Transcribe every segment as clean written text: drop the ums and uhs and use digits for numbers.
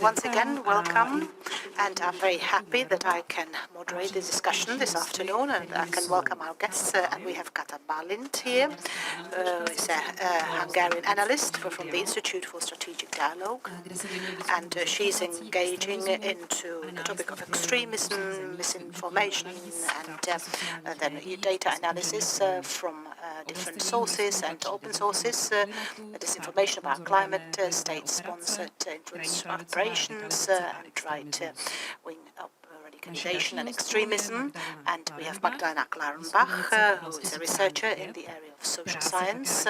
Once again, welcome, and I'm very happy that I can moderate the discussion this afternoon, and I can welcome our guests. And we have Kata Bálint here, who is a Hungarian analyst from the Institute for Strategic Dialogue, and she's engaging into the topic of extremism, misinformation, and then data analysis from different sources and open sources, disinformation about climate, state-sponsored influence operations, and right-wing radicalization and extremism. And we have Magdalena Klarenbach, who is a researcher in the area of social science,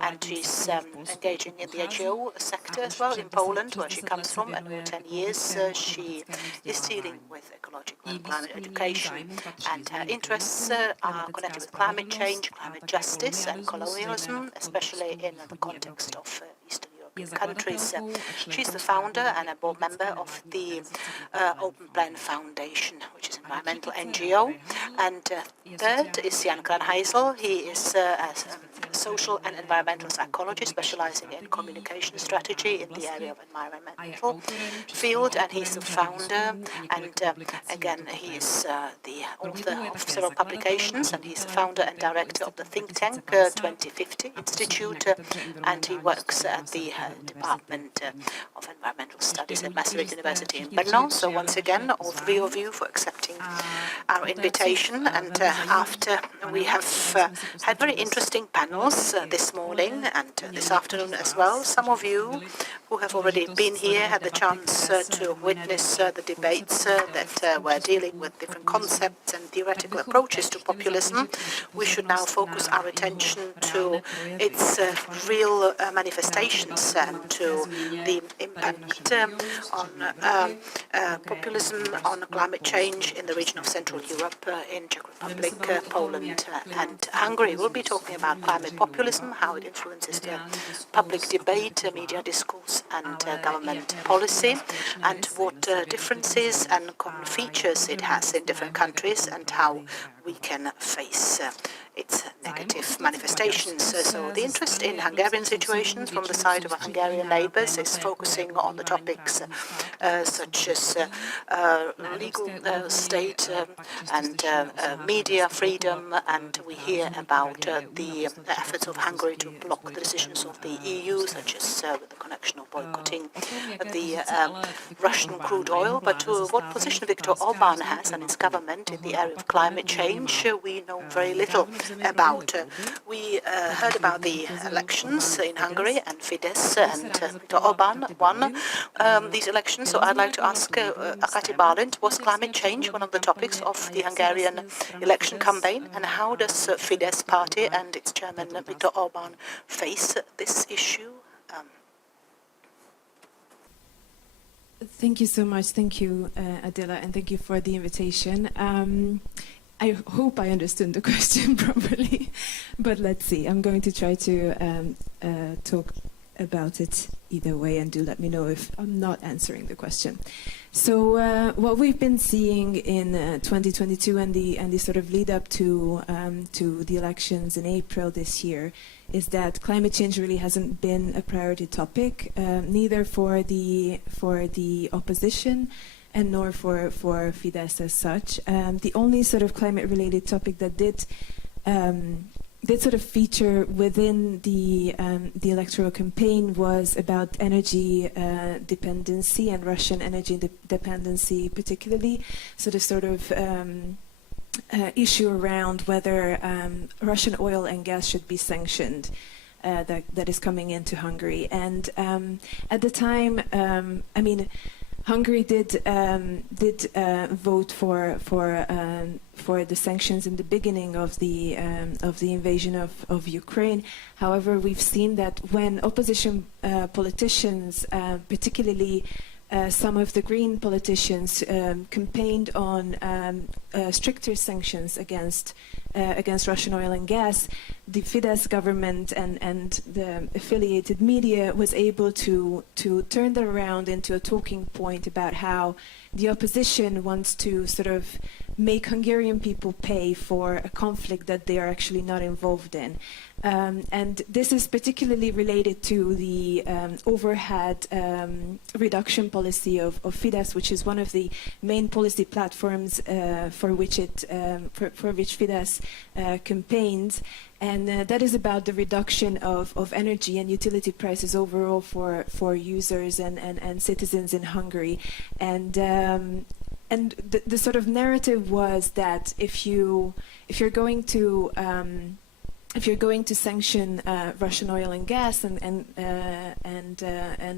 and she's engaging in the NGO sector as well in Poland, where she comes from, and for 10 years she is dealing with ecological and climate education, and her interests are connected with climate change, climate justice and colonialism, especially in the context of Eastern countries. She's the founder and a board member of the Open Plan Foundation, which is an environmental NGO. And third is Jan Krajhanzl. He is a social and environmental psychologist specializing in communication strategy in the area of environmental field, and he's the founder, and again he is the author of several publications, and he's the founder and director of the think tank 2050 Institute, and he works at the Department of Environmental Studies at Masaryk University in Brno. So once again, all three of you for accepting our invitation. And after we have had very interesting panels this morning and this afternoon as well, some of you who have already been here had the chance to witness the debates that were dealing with different concepts and theoretical approaches to populism. We should now focus our attention to its real manifestations and to the impact on populism, on climate change in the region of Central Europe, in Czech Republic, Poland and Hungary. We'll be talking about climate populism, how it influences the public debate, media discourse and government policy, and what differences and common features it has in different countries, and how we can face its negative manifestations. So the interest in Hungarian situations from the side of our Hungarian neighbors is focusing on the topics such as legal state and media freedom, and we hear about the efforts of Hungary to block the decisions of the EU, such as with the connection of boycotting the Russian crude oil. But what position Viktor Orbán has and his government in the area of climate change, we know very little about. We heard about the elections in Hungary, and Fidesz and Viktor Orbán won these elections. So I'd like to ask Kata Bálint, was climate change one of the topics of the Hungarian election campaign, and how does Fidesz party and its chairman Viktor Orbán face this issue? Thank you so much. Thank you, Adéla, and thank you for the invitation. I hope I understood the question properly, but let's see. I'm going to try to talk about it either way, and do let me know if I'm not answering the question. So what we've been seeing in 2022 and the sort of lead up to the elections in April this year is that climate change really hasn't been a priority topic, neither for the opposition and nor for Fidesz as such. The only sort of climate-related topic that did sort of feature within the electoral campaign was about energy dependency and Russian energy dependency particularly. So the sort of issue around whether Russian oil and gas should be sanctioned that is coming into Hungary. And at the time, I mean, Hungary did vote for the sanctions in the beginning of the invasion of Ukraine. However, we've seen that when opposition politicians, particularly some of the Green politicians, campaigned on stricter sanctions against Russian oil and gas, the Fidesz government and the affiliated media was able to turn that around into a talking point about how the opposition wants to sort of make Hungarian people pay for a conflict that they are actually not involved in. And this is particularly related to the overhead reduction policy of Fidesz, which is one of the main policy platforms for which Fidesz campaigns. And that is about the reduction of energy and utility prices overall for users and citizens in Hungary. And the sort of narrative was that if you're going to sanction Russian oil and gas and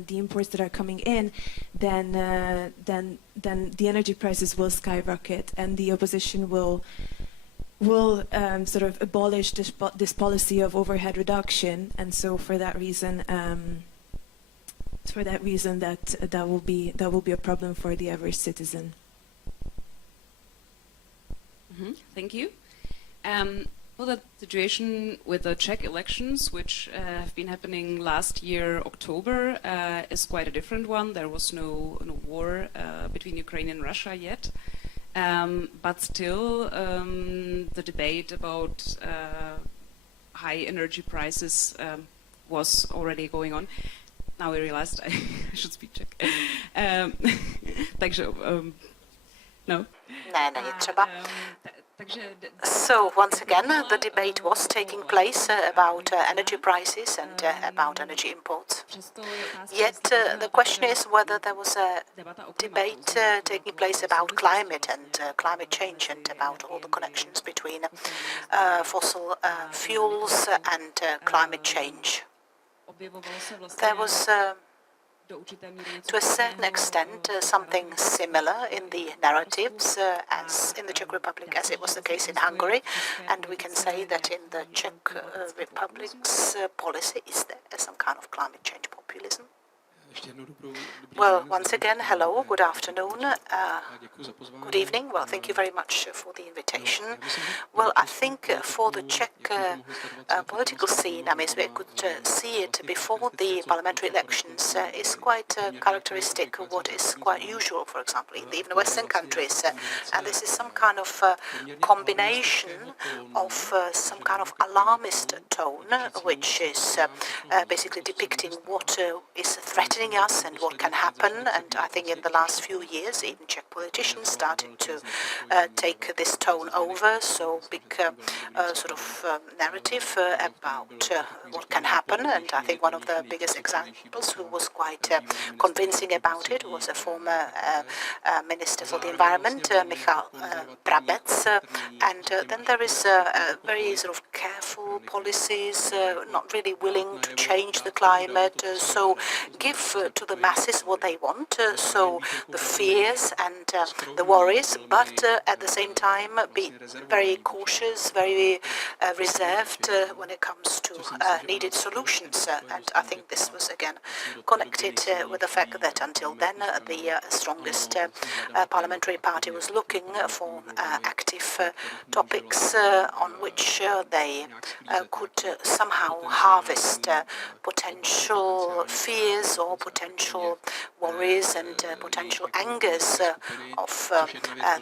the imports that are coming in, then the energy prices will skyrocket, and the opposition will sort of abolish this policy of overhead reduction. And so for that reason that will be a problem for the average citizen. Thank you. Well, the situation with the Czech elections, which have been happening last year, October, is quite a different one. There was no war between Ukraine and Russia yet. But still, the debate about high energy prices was already going on. Now I realized I should speak Czech. Takže, no. Ne, není třeba. So once again, the debate was taking place about energy prices and about energy imports. Yet the question is whether there was a debate taking place about climate and climate change and about all the connections between fossil fuels and climate change. There was to a certain extent something similar in the narratives as in the Czech Republic as it was the case in Hungary, and we can say that in the Czech Republic's policy is there some kind of climate change populism. Well, once again, hello, good afternoon, good evening. Well, thank you very much for the invitation. Well, I think for the Czech political scene, I mean, as we could see it before the parliamentary elections, is quite characteristic of what is quite usual, for example, in even Western countries. And this is some kind of combination of some kind of alarmist tone, which is basically depicting what is threatening us and what can happen. And I think in the last few years, even Czech politicians started to take this tone over. So big sort of narrative about what can happen. And I think one of the biggest examples who was quite convincing about it was a former Minister for the Environment, Michal Brabec. And then there is very sort of careful policies, not really willing to change the climate. So give to the masses what they want, so the fears and the worries, but at the same time be very cautious, very reserved when it comes to needed solutions. And I think this was again connected with the fact that until then the strongest parliamentary party was looking for active topics on which they could somehow harvest potential fears or potential worries and potential angers of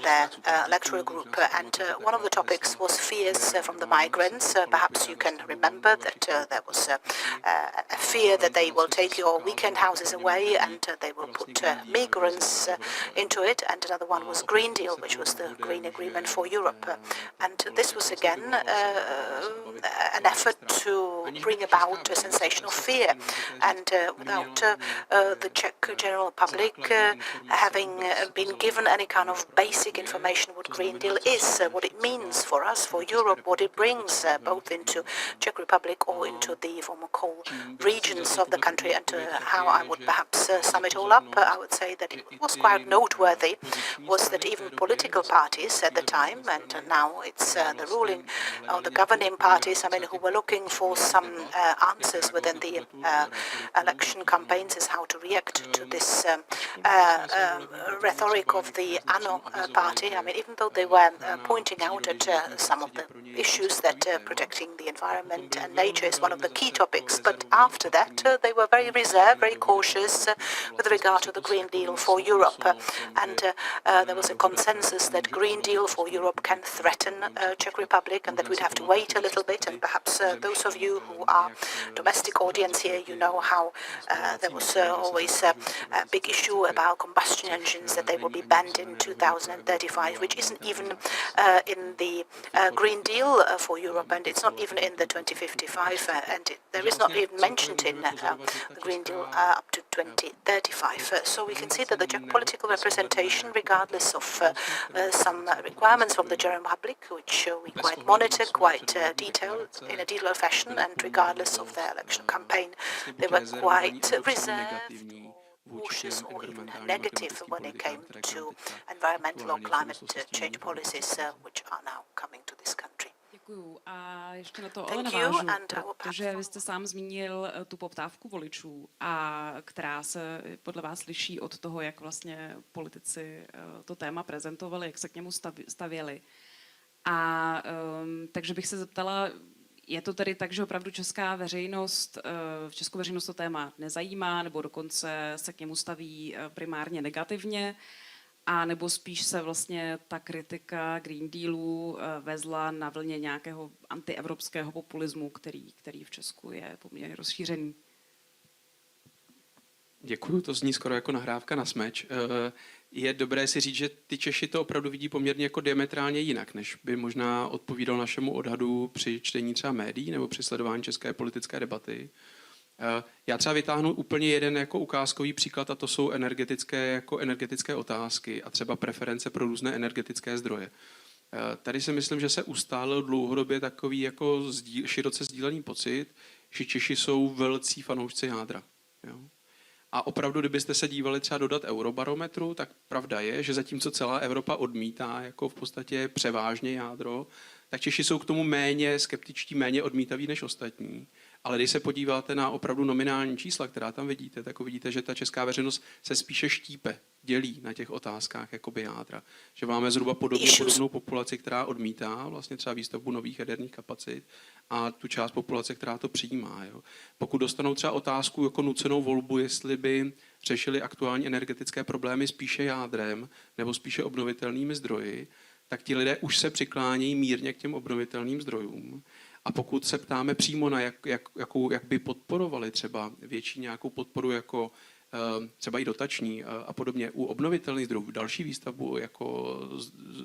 their electoral group. And one of the topics was fears from the migrants. Perhaps you can remember that there was a fear that they will take your weekend houses away and they will put migrants into it. And another one was Green Deal, which was the Green Agreement for Europe. And this was again an effort to bring about a sensation of fear. And without the Czech general public having been given any kind of basic information what Green Deal is, what it means for us, for Europe, what it brings both into Czech Republic or into the former coal regions of the country, and how I would perhaps sum it all up, I would say that it was quite noteworthy was that even political parties at the time, and now it's the ruling or the governing parties, I mean, who were looking for some answers within the election campaigns as how to react to this rhetoric of the ANO party. I mean, even even though they were pointing out at some of the issues that protecting the environment and nature is one of the key topics. But after that, they were very reserved, very cautious with regard to the Green Deal for Europe. And there was a consensus that Green Deal for Europe can threaten Czech Republic and that we'd have to wait a little bit. And perhaps those of you who are domestic audience here, you know how there was always a big issue about combustion engines, that they will be banned in 2035, which isn't even in the Green Deal for Europe, and it's not even in the 2055, and there is not even mentioned in the Green Deal up to 2035. So we can see that the Czech political representation, regardless of some requirements from the Czech Republic, which we quite monitor, quite detailed, in a detailed fashion, and regardless of their election campaign, they were quite reserved, cautious, or even negative when it came to environmental or climate change policies, which are now coming to this country. Děkuju. A ještě na to ale navážu, protože vy jste sám zmínil tu poptávku voličů, a která se podle vás liší od toho, jak vlastně politici to téma prezentovali, jak se k němu stavěli. A takže bych se zeptala, je to tedy tak, že opravdu českou veřejnost to téma nezajímá, nebo dokonce se k němu staví primárně negativně, a nebo spíš se vlastně ta kritika Green Dealu vezla na vlně nějakého antievropského populismu, který v Česku je poměrně rozšířený? Děkuju, to zní skoro jako nahrávka na smeč. Je dobré si říct, že ty Češi to opravdu vidí poměrně jako diametrálně jinak, než by možná odpovídal našemu odhadu při čtení třeba médií nebo při sledování české politické debaty. Já třeba vytáhnu úplně jeden jako ukázkový příklad, a to jsou energetické otázky a třeba preference pro různé energetické zdroje. Tady si myslím, že se ustálil dlouhodobě takový jako široce sdílený pocit, že Češi jsou velcí fanoušci jádra. Jo? A opravdu, kdybyste se dívali třeba dodat Eurobarometru, tak pravda je, že zatímco celá Evropa odmítá jako v podstatě převážně jádro, tak Češi jsou k tomu méně skeptičtí, méně odmítaví než ostatní. Ale když se podíváte na opravdu nominální čísla, která tam vidíte, tak uvidíte, že ta česká veřejnost se spíše štípe, dělí na těch otázkách jakoby jádra. Že máme zhruba podobnou populaci, která odmítá vlastně třeba výstavbu nových jaderných kapacit, a tu část populace, která to přijímá. Jo. Pokud dostanou třeba otázku jako nucenou volbu, jestli by řešili aktuální energetické problémy spíše jádrem nebo spíše obnovitelnými zdroji, tak ti lidé už se přiklánějí mírně k těm obnovitelným zdrojům. A pokud se ptáme přímo na jak by podporovali třeba větší nějakou podporu jako třeba i dotační a podobně u obnovitelných zdrojů, další výstavbu jako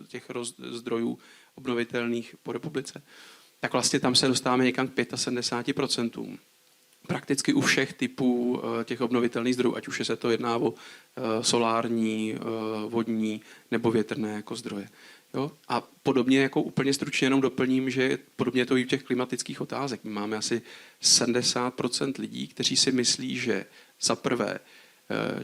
těch zdrojů obnovitelných po republice, tak vlastně tam se dostáváme někam k 75%. Prakticky u všech typů těch obnovitelných zdrojů, ať už se to jedná o solární, vodní nebo větrné jako zdroje. Jo? A podobně jako úplně stručně jenom doplním, že podobně to i u těch klimatických otázek. My máme asi 70% lidí, kteří si myslí, že za prvé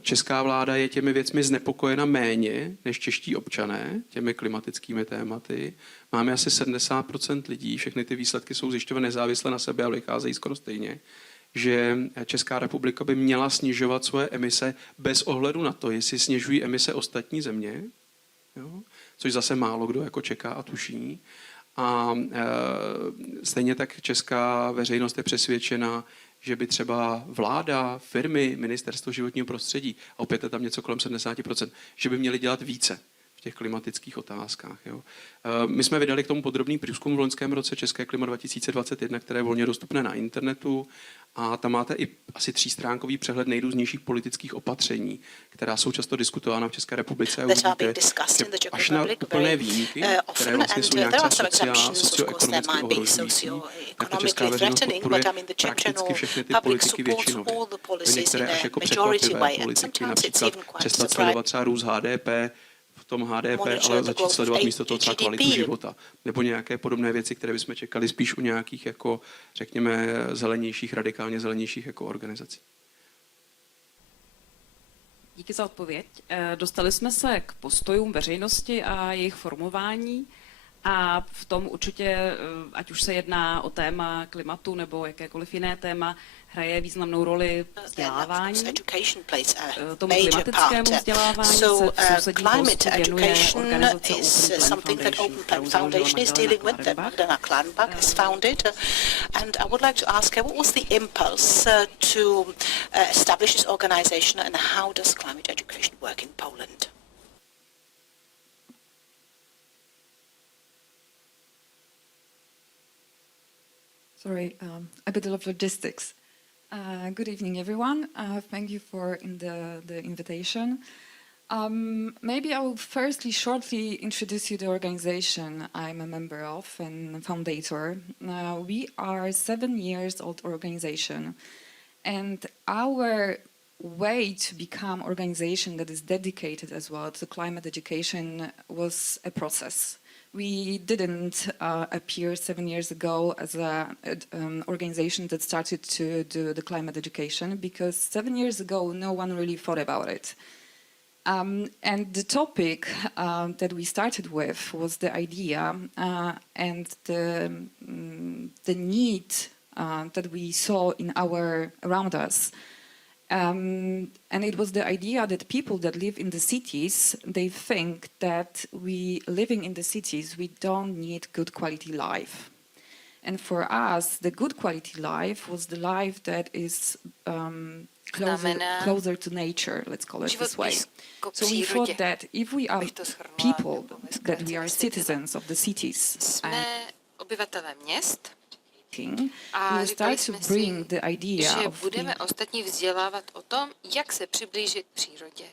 česká vláda je těmi věcmi znepokojena méně než čeští občané, těmi klimatickými tématy. Máme asi 70% lidí, všechny ty výsledky jsou zjišťované nezávisle na sebe, ale vycházejí skoro stejně, že Česká republika by měla snižovat svoje emise bez ohledu na to, jestli snižují emise ostatní země, jo? Což zase málo kdo jako čeká a tuší. A stejně tak česká veřejnost je přesvědčena, že by třeba vláda, firmy, ministerstvo životního prostředí, a opět je tam něco kolem 70%, že by měli dělat více v těch klimatických otázkách. Jo. My jsme vydali k tomu podrobný průzkum v loňském roce České klima 2021, které je volně dostupné na internetu, a tam máte i asi 3stránkový přehled nejrůznějších politických opatření, která jsou často diskutována v České republice. Uvidíte, že až na úplné výjimky, které vlastně jsou nějak socioekonomicky ohrožující, tak to česká veřejnost podporuje prakticky všechny ty politiky většinově. Některé až jako překvapivé politiky, například přestat sledovat třeba růst HDP, v tom HDP, ale začít sledovat místo toho třeba kvalitu života. Nebo nějaké podobné věci, které bychom čekali spíš u nějakých, jako, řekněme, zelenějších, radikálně zelenějších jako organizací. Díky za odpověď. Dostali jsme se k postojům veřejnosti a jejich formování. A v tom určitě, ať už se jedná o téma klimatu nebo jakékoliv jiné téma, hraje významnou roli vzdělávání. Tomu klimatickému vzdělávání se v sousedním Polsku věnuje organizace Open Plan Foundation, kterou Magdalena Klarenbach has founded. And I would like to ask her, what was the impulse to establish this organization and how does climate education work in Poland? Sorry, a bit of logistics. Good evening, everyone. Thank you for the invitation. Maybe I will firstly shortly introduce you the organization I'm a member of and founder. We are a 7-year-old organization, and our way to become organization that is dedicated as well to climate education was a process. We didn't appear 7 years ago as an organization that started to do the climate education, because 7 years ago no one really thought about it. And the topic that we started with was the idea and the need that we saw in around us. And it was the idea that people that live in the cities, they think that we living in the cities, we don't need good quality life. And for us, the good quality life was the life that is closer to nature, let's call it this way. So we thought that if we are people, that we are citizens of the cities, a říkali jsme si, že budeme ostatní vzdělávat o tom, jak se přiblížit přírodě.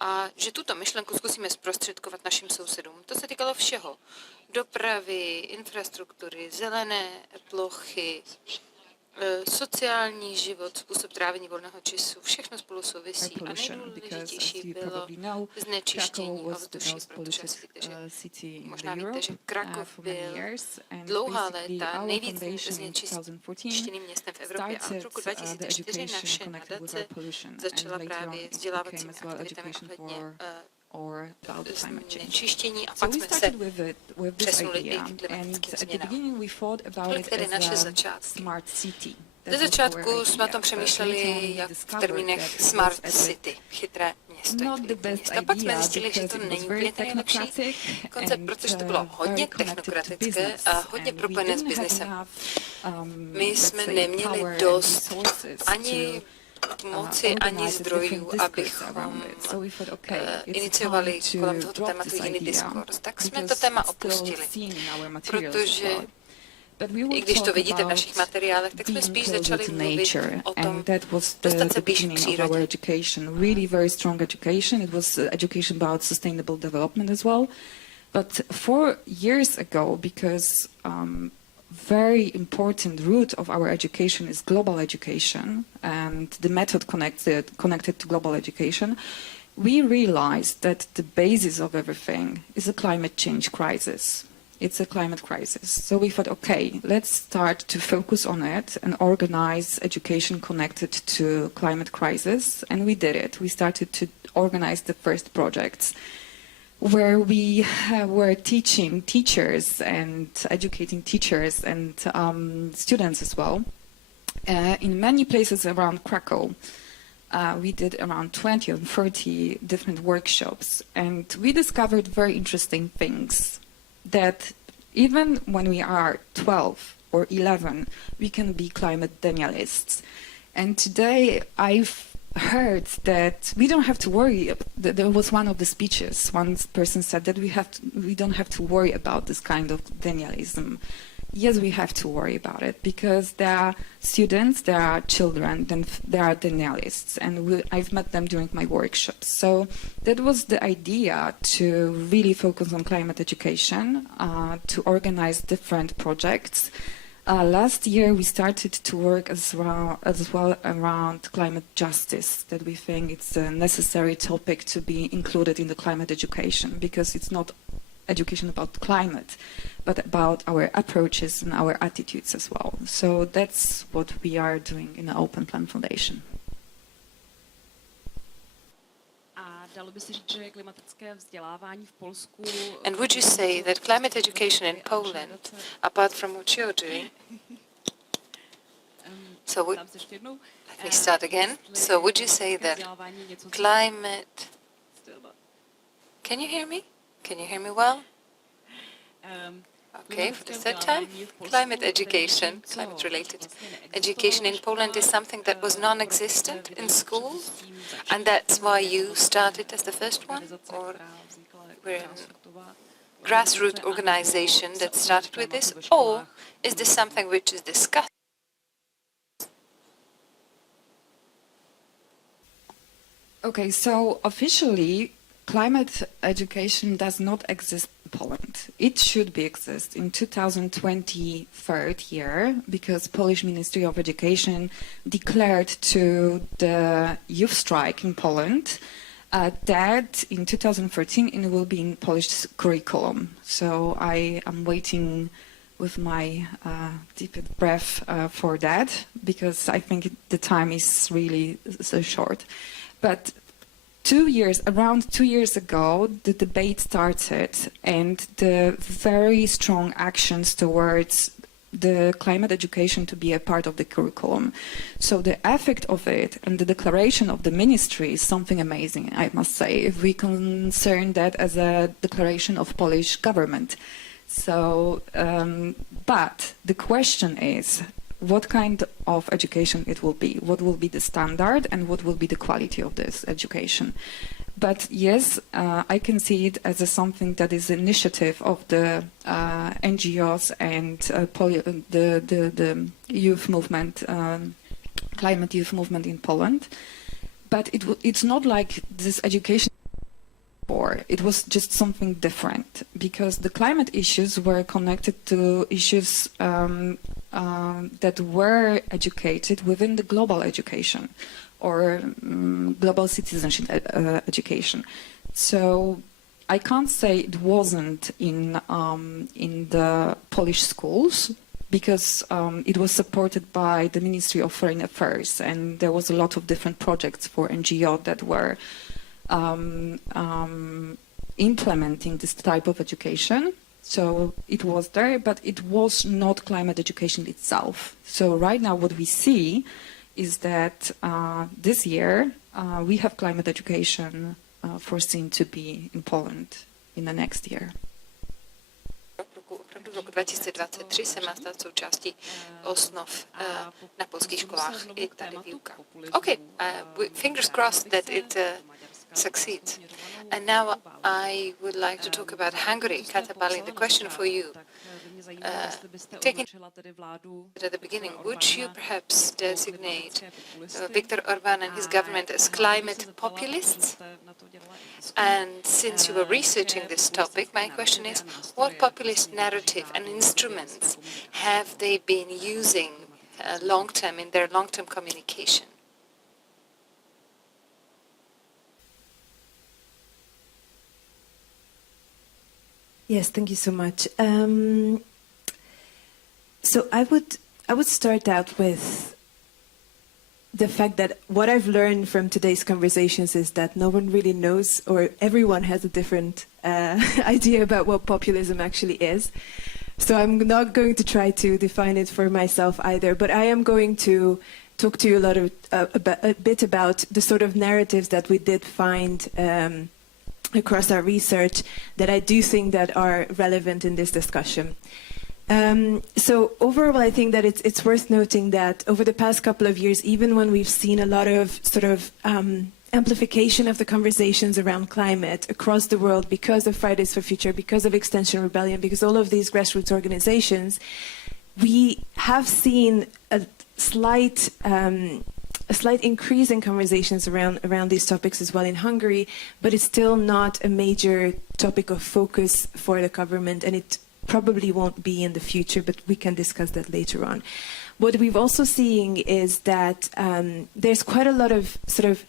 A že tuto myšlenku zkusíme zprostředkovat našim sousedům. To se týkalo všeho. Dopravy, infrastruktury, zelené plochy, sociální život, způsob trávení volného času, všechno spolu souvisí. A nejdůležitější bylo znečištění ovzduší, protože možná víte, že Krakow byl dlouhá léta nejvíc znečištěným městem v Evropě a od roku 2004 naše nadace začala právě vzdělávacími aktivitami ohledně znečištění a pak jsme se přesunuli i k klimatickým změnám. Tolik tedy naše začátky. Ze začátku jsme o tom přemýšleli jak v termínech smart city, chytré město. Pak jsme zjistili, že to není úplně ten nejlepší koncept, protože to bylo hodně technokratické a hodně propojené s biznesem. My jsme neměli dost ani moci, ani zdrojů, abychom iniciovali kolem tohoto tématu jiný diskurs. Tak jsme to téma opustili, protože i když to vidíte v našich materiálech, tak jsme spíš začali mluvit o tom, dostat se blíž k přírodě. Really very strong education. It was education about sustainable development as well. But 4 years ago, because very important root of our education is global education, and the method connected to global education, we realized that the basis of everything is a climate change crisis. It's a climate crisis. So we thought, okay, let's start to focus on it and organize education connected to climate crisis. And we did it. We started to organize the first projects where we were teaching teachers and educating teachers and students as well in many places around Krakow. We did around 20 or 30 different workshops, and we discovered very interesting things, that even when we are 12 or 11, we can be climate denialists. And today I've heard that we don't have to worry. There was one of the speeches, one person said that we don't have to worry about this kind of denialism. Yes, we have to worry about it, because there are students, there are children, then there are denialists, and I've met them during my workshops. So that was the idea, to really focus on climate education, to organize different projects. Last year we started to work as well around climate justice, that we think it's a necessary topic to be included in the climate education, because it's not education about climate, but about our approaches and our attitudes as well. So that's what we are doing in the Open Plan Foundation. And would you say that climate education in Poland, apart from what you're doing, let me start again. So would you say that climate... Can you hear me? Can you hear me well? Okay, for the third time, climate education, climate-related education in Poland is something that was non-existent in schools, and that's why you started as the first one? Or we're a grassroots organization that started with this? Or is this something which is discussed? Okay, so officially, climate education does not exist in Poland. It should be exist in 2023 year, because Polish Ministry of Education declared to the youth strike in Poland that in 2013 it will be in Polish curriculum. So I am waiting with my deep breath for that, because I think the time is really so short. But around 2 years ago, the debate started, and the very strong actions towards the climate education to be a part of the curriculum. So the effect of it and the declaration of the ministry is something amazing, I must say, if we concern that as a declaration of Polish government. So, but the question is, what kind of education it will be, what will be the standard, and what will be the quality of this education. But yes, I can see it as something that is an initiative of the NGOs and the youth movement, climate youth movement in Poland. But it's not like this education before. It was just something different, because the climate issues were connected to issues that were educated within the global education or global citizenship education. So I can't say it wasn't in the Polish schools, because it was supported by the Ministry of Foreign Affairs, and there was a lot of different projects for NGO that were implementing this type of education. So it was there, but it was not climate education itself. So right now what we see is that this year we have climate education foreseen to be in Poland in the next year. V roku 2023 se má stát součástí osnov na polských školách i tady výuka. Okay, fingers crossed that it succeeds. And now I would like to talk about Hungary. Kata, Bálint, the question for you. Taking it at the beginning, would you perhaps designate Viktor Orbán and his government as climate populists? And since you were researching this topic, my question is, what populist narrative and instruments have they been using long-term in their long-term communication? Yes, thank you so much. So I would start out with the fact that what I've learned from today's conversations is that no one really knows, or everyone has a different idea about what populism actually is. So I'm not going to try to define it for myself either, but I am going to talk to you a bit about the sort of narratives that we did find across our research that I do think that are relevant in this discussion. So overall, I think that it's worth noting that over the past couple of years, even when we've seen a lot of sort of amplification of the conversations around climate across the world because of Fridays for Future, because of Extinction Rebellion, because all of these grassroots organizations, we have seen a slight increase in conversations around these topics as well in Hungary, but it's still not a major topic of focus for the government, and it probably won't be in the future, but we can discuss that later on. What we've also seen is that there's quite a lot of sort of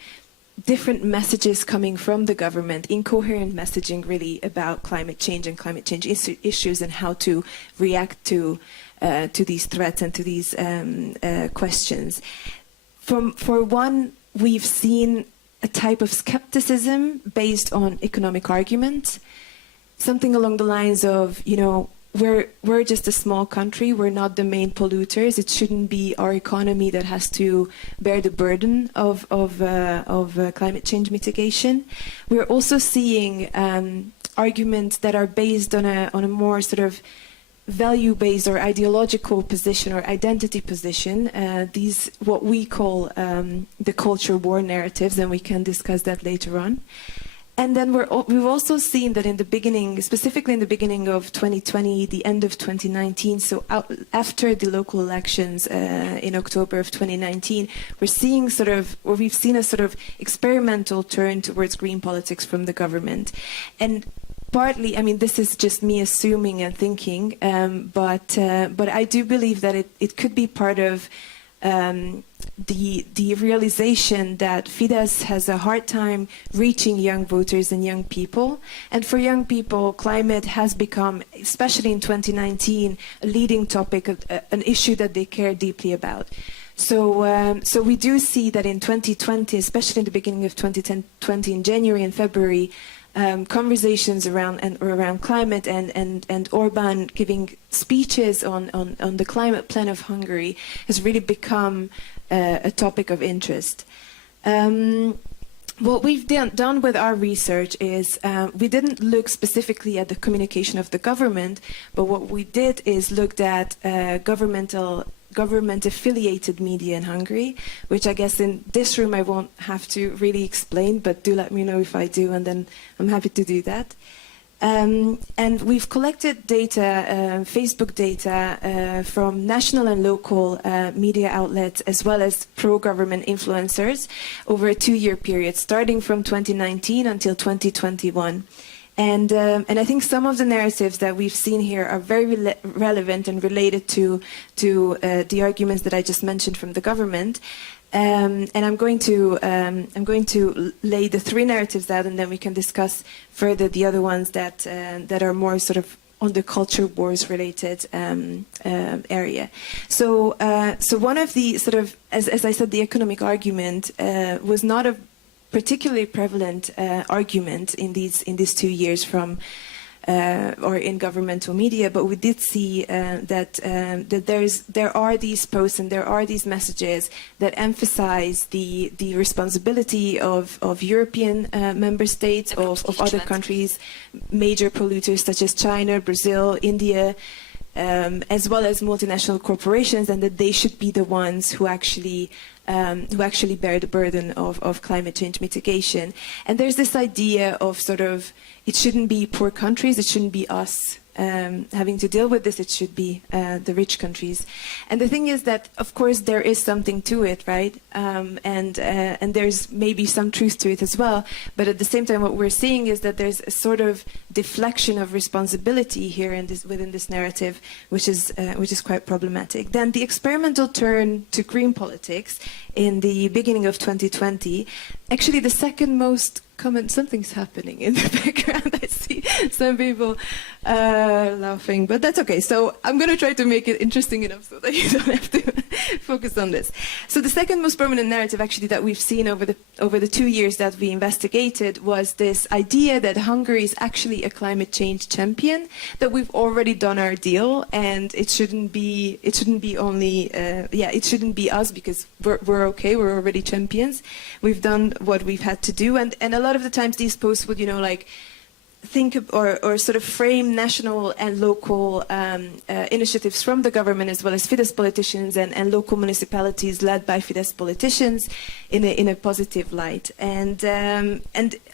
different messages coming from the government, incoherent messaging really about climate change and climate change issues and how to react to these threats and to these questions. For one, we've seen a type of skepticism based on economic argument, something along the lines of, you know, we're just a small country, we're not the main polluters, it shouldn't be our economy that has to bear the burden of climate change mitigation. We're also seeing arguments that are based on a more sort of value-based or ideological position or identity position, these what we call the culture war narratives, and we can discuss that later on. And then we've also seen that in the beginning, specifically in the beginning of 2020, the end of 2019, so after the local elections in October of 2019, we've seen a sort of experimental turn towards green politics from the government. And partly, I mean, this is just me assuming and thinking, but I do believe that it could be part of the realization that Fidesz has a hard time reaching young voters and young people. And for young people, climate has become, especially in 2019, a leading topic, an issue that they care deeply about. So we do see that in 2020, especially in the beginning of 2020, in January and February, conversations around climate and Orban giving speeches on the climate plan of Hungary has really become a topic of interest. What we've done with our research is we didn't look specifically at the communication of the government, but what we did is looked at government-affiliated media in Hungary, which I guess in this room I won't have to really explain, but do let me know if I do, and then I'm happy to do that. And we've collected data, Facebook data, from national and local media outlets, as well as pro-government influencers over a 2-year period, starting from 2019 until 2021. And I think some of the narratives that we've seen here are very relevant and related to the arguments that I just mentioned from the government. And I'm going to lay the 3 narratives out, and then we can discuss further the other ones that are more sort of on the culture wars related area. So one of the sort of, as I said, the economic argument was not a particularly prevalent argument in these 2 years from or in governmental media, but we did see that there are these posts and there are these messages that emphasize the responsibility of European member states, of other countries, major polluters such as China, Brazil, India, as well as multinational corporations, and that they should be the ones who actually bear the burden of climate change mitigation. And there's this idea of sort of, it shouldn't be poor countries, it shouldn't be us having to deal with this, it should be the rich countries. And the thing is that, of course, there is something to it, right? And there's maybe some truth to it as well. But at the same time, what we're seeing is that there's a sort of deflection of responsibility here within this narrative, which is quite problematic. Then the experimental turn to green politics in the beginning of 2020, actually the second most common, something's happening in the background. I see some people laughing, but that's okay. So I'm going to try to make it interesting enough so that you don't have to focus on this. So the second most prominent narrative actually that we've seen over the 2 years that we investigated was this idea that Hungary is actually a climate change champion, that we've already done our deal, and it shouldn't be us because we're okay, we're already champions. We've done what we've had to do, and a lot of the times these posts would, think or sort of frame national and local initiatives from the government, as well as Fidesz politicians and local municipalities led by Fidesz politicians in a positive light. And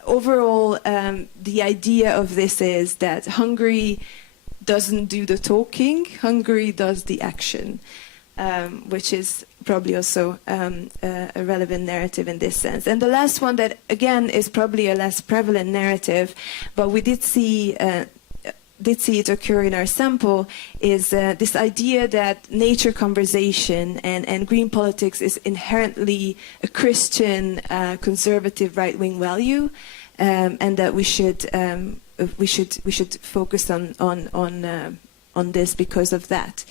overall, the idea of this is that Hungary doesn't do the talking, Hungary does the action, which is probably also a relevant narrative in this sense. And the last one that, again, is probably a less prevalent narrative, but we did see it occur in our sample, is this idea that nature conservation and green politics is inherently a Christian, conservative, right-wing value, and that we should focus on on this because of that.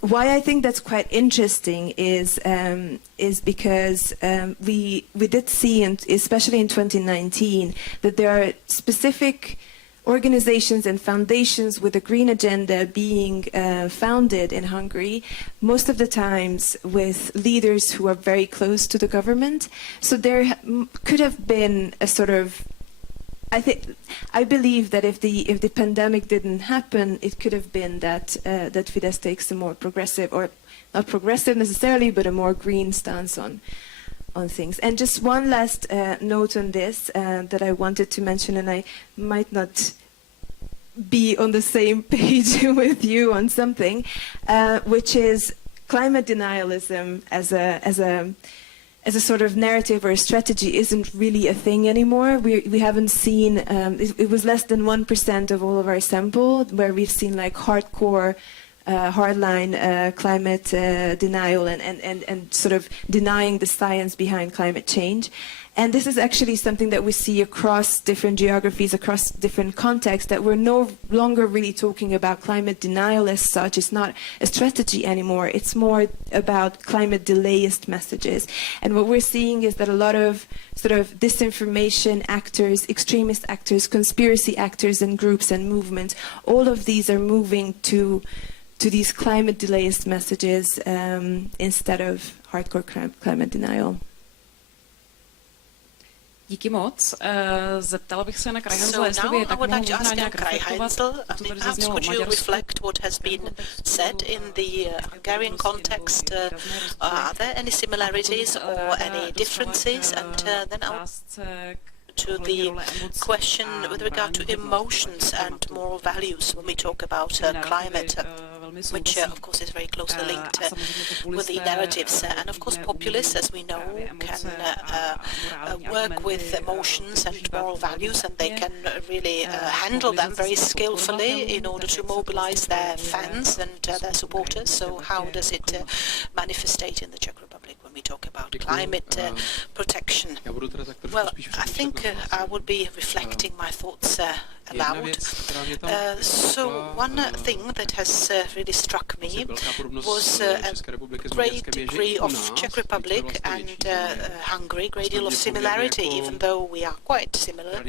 Why I think that's quite interesting is because we did see, and especially in 2019, that there are specific organizations and foundations with a green agenda being founded in Hungary, most of the times with leaders who are very close to the government. So there could have been a sort of, I believe that if the pandemic didn't happen, it could have been that that Fidesz takes a more progressive, or not progressive necessarily, but a more green stance on things. And just one last note on this that I wanted to mention, and I might not be on the same page with you on something, which is climate denialism as a sort of narrative or a strategy isn't really a thing anymore. We haven't seen, it was less than 1% of all of our sample where we've seen like hardcore hardline climate denial and sort of denying the science behind climate change. And this is actually something that we see across different geographies, across different contexts, that we're no longer really talking about climate denial as such. It's not a strategy anymore. It's more about climate delayist messages. And what we're seeing is that a lot of sort of disinformation actors, extremist actors, conspiracy actors and groups and movements, all of these are moving to these climate delayist messages instead of hardcore climate denial. Díky moc. Zeptala bych se na Krajhanzla, jestli by je tak mohl možná nějak reflektovat, co tady zaznělo o Maďarsku. Reflect what has been said in the Hungarian context. Are there any similarities or any differences? And then to the question with regard to emotions and moral values when we talk about climate, which of course is very closely linked with the narratives. And of course populists, as we know, can work with emotions and moral values, and they can really handle them very skillfully in order to mobilize their fans and their supporters. So how does it manifestate in the Czech Republic when we talk about climate protection? Well, I think I would be reflecting my thoughts aloud. So one thing that has really struck me was a great degree of Czech Republic and Hungary, great deal of similarity, even though we are quite similar.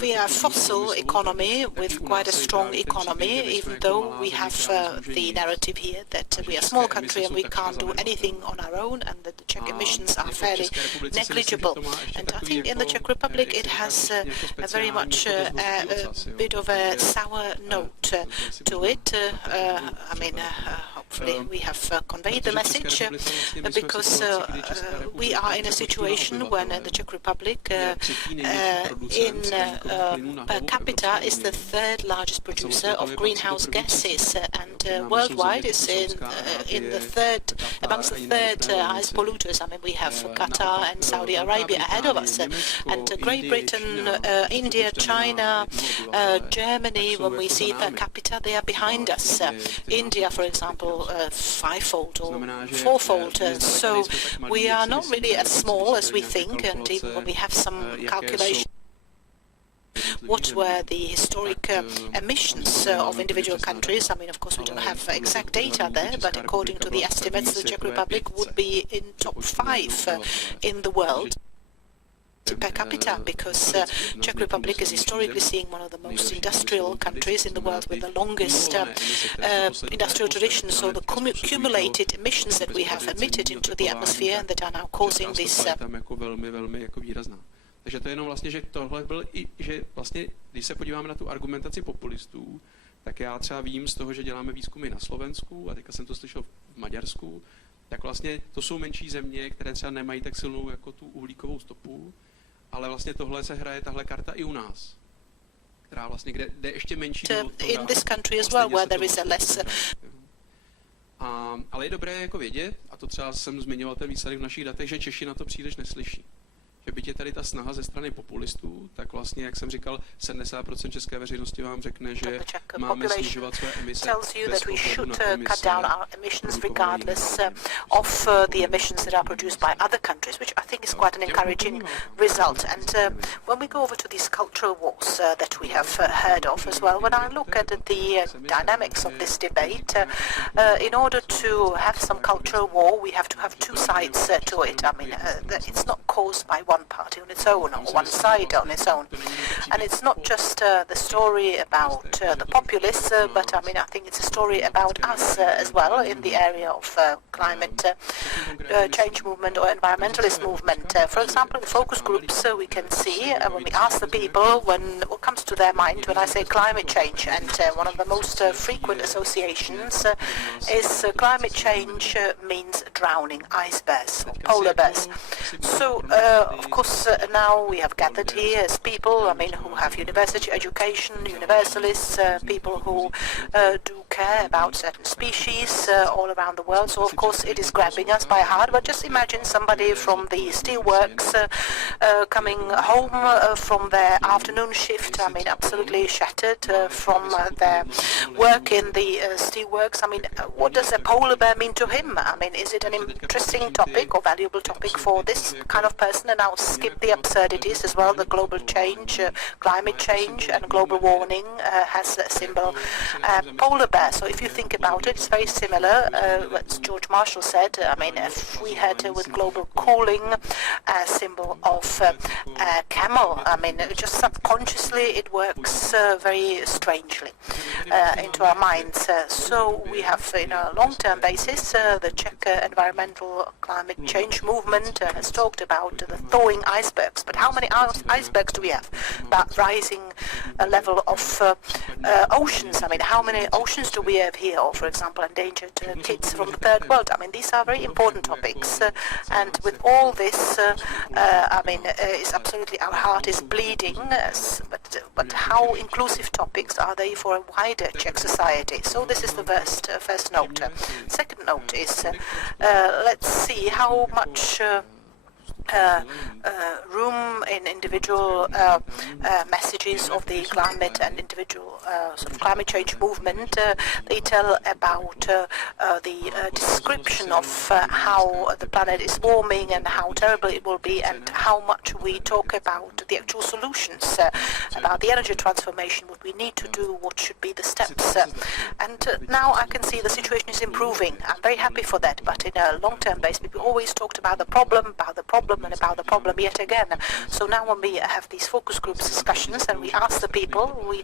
We are a fossil economy with quite a strong economy, even though we have the narrative here that we are a small country and we can't do anything on our own, and that the Czech emissions are fairly negligible. And I think in the Czech Republic it has a very much a bit of a sour note to it. I mean, hopefully we have conveyed the message, because we are in a situation when the Czech Republic in per capita is the third largest producer of greenhouse gases, and worldwide is in the third, amongst the third highest polluters. I mean, we have Kata and Saudi Arabia ahead of us, and Great Britain, India, China, Germany, when we see per capita, they are behind us. India, for example, fivefold or fourfold. So we are not really as small as we think, and even when we have some calculations, what were the historic emissions of individual countries? I mean, of course, we don't have exact data there, but according to the estimates, the Czech Republic would be in top 5 in the world per capita, because Czech Republic is historically seeing one of the most industrial countries in the world with the longest industrial tradition. So the cumulated emissions that we have emitted into the atmosphere and that are now causing this. Takže to je jenom vlastně, že tohle byl i, že vlastně, když se podíváme na tu argumentaci populistů, tak já třeba vím z toho, že děláme výzkumy na Slovensku, a teďka jsem to slyšel v Maďarsku, tak vlastně to jsou menší země, které třeba nemají tak silnou jako tu uhlíkovou stopu, ale vlastně tohle se hraje, tahle karta i u nás, která vlastně, kde ještě menší... In this country as well, where there is a less... Ale je dobré jako vědět, a to třeba jsem zmiňoval ten výsledek v našich datech, že Češi na to příliš neslyší. že byť je tady ta snaha ze strany populistů, tak vlastně, jak jsem říkal, 70% české veřejnosti vám řekne, že máme snižovat své emise bez ohledu na emise regardless of the emissions that are produced by other countries, which I think is quite an encouraging result. And when we go over to these cultural wars that we have heard of as well, when I look at the dynamics of this debate, in order to have some cultural war, we have to have two sides to it. I mean, it's not caused by one party on its own or one side on its own. And it's not just the story about the populists, but I mean, I think it's a story about us as well in the area of climate change movement or environmentalist movement. For example, in focus groups, we can see when we ask the people what comes to their mind when I say climate change, and one of the most frequent associations is climate change means drowning icebergs or polar bears. So, of course, now we have gathered here as people, I mean, who have university education, universalists, people who do care about certain species all around the world. So, of course, it is grabbing us by heart. But just imagine somebody from the steelworks coming home from their afternoon shift, I mean, absolutely shattered from their work in the steelworks. I mean, what does a polar bear mean to him? I mean, is it an interesting topic or valuable topic for this kind of person? And I'll skip the absurdities as well. The global change, climate change and global warming has a symbol polar bear. So if you think about it, it's very similar. What George Marshall said, I mean, if we had with global cooling a symbol of camel, I mean, just subconsciously it works very strangely into our minds. So we have, in a long-term basis, the Czech environmental climate change movement has talked about the thawing icebergs. But how many icebergs do we have? About rising level of oceans. I mean, how many oceans do we have here? Or, for example, endangered kids from the third world. I mean, these are very important topics. And with all this, I mean, it's absolutely, our heart is bleeding. But how inclusive topics are they for a wider Czech society? So this is the first note. Second note is, let's see how much room in individual messages of the climate and individual sort of climate change movement. They tell about the description of how the planet is warming and how terrible it will be, and how much we talk about the actual solutions, about the energy transformation, what we need to do, what should be the steps. And now I can see the situation is improving. I'm very happy for that, but in a long-term basis, we always talked about the problem, and about the problem yet again. So now when we have these focus groups discussions and we ask the people, we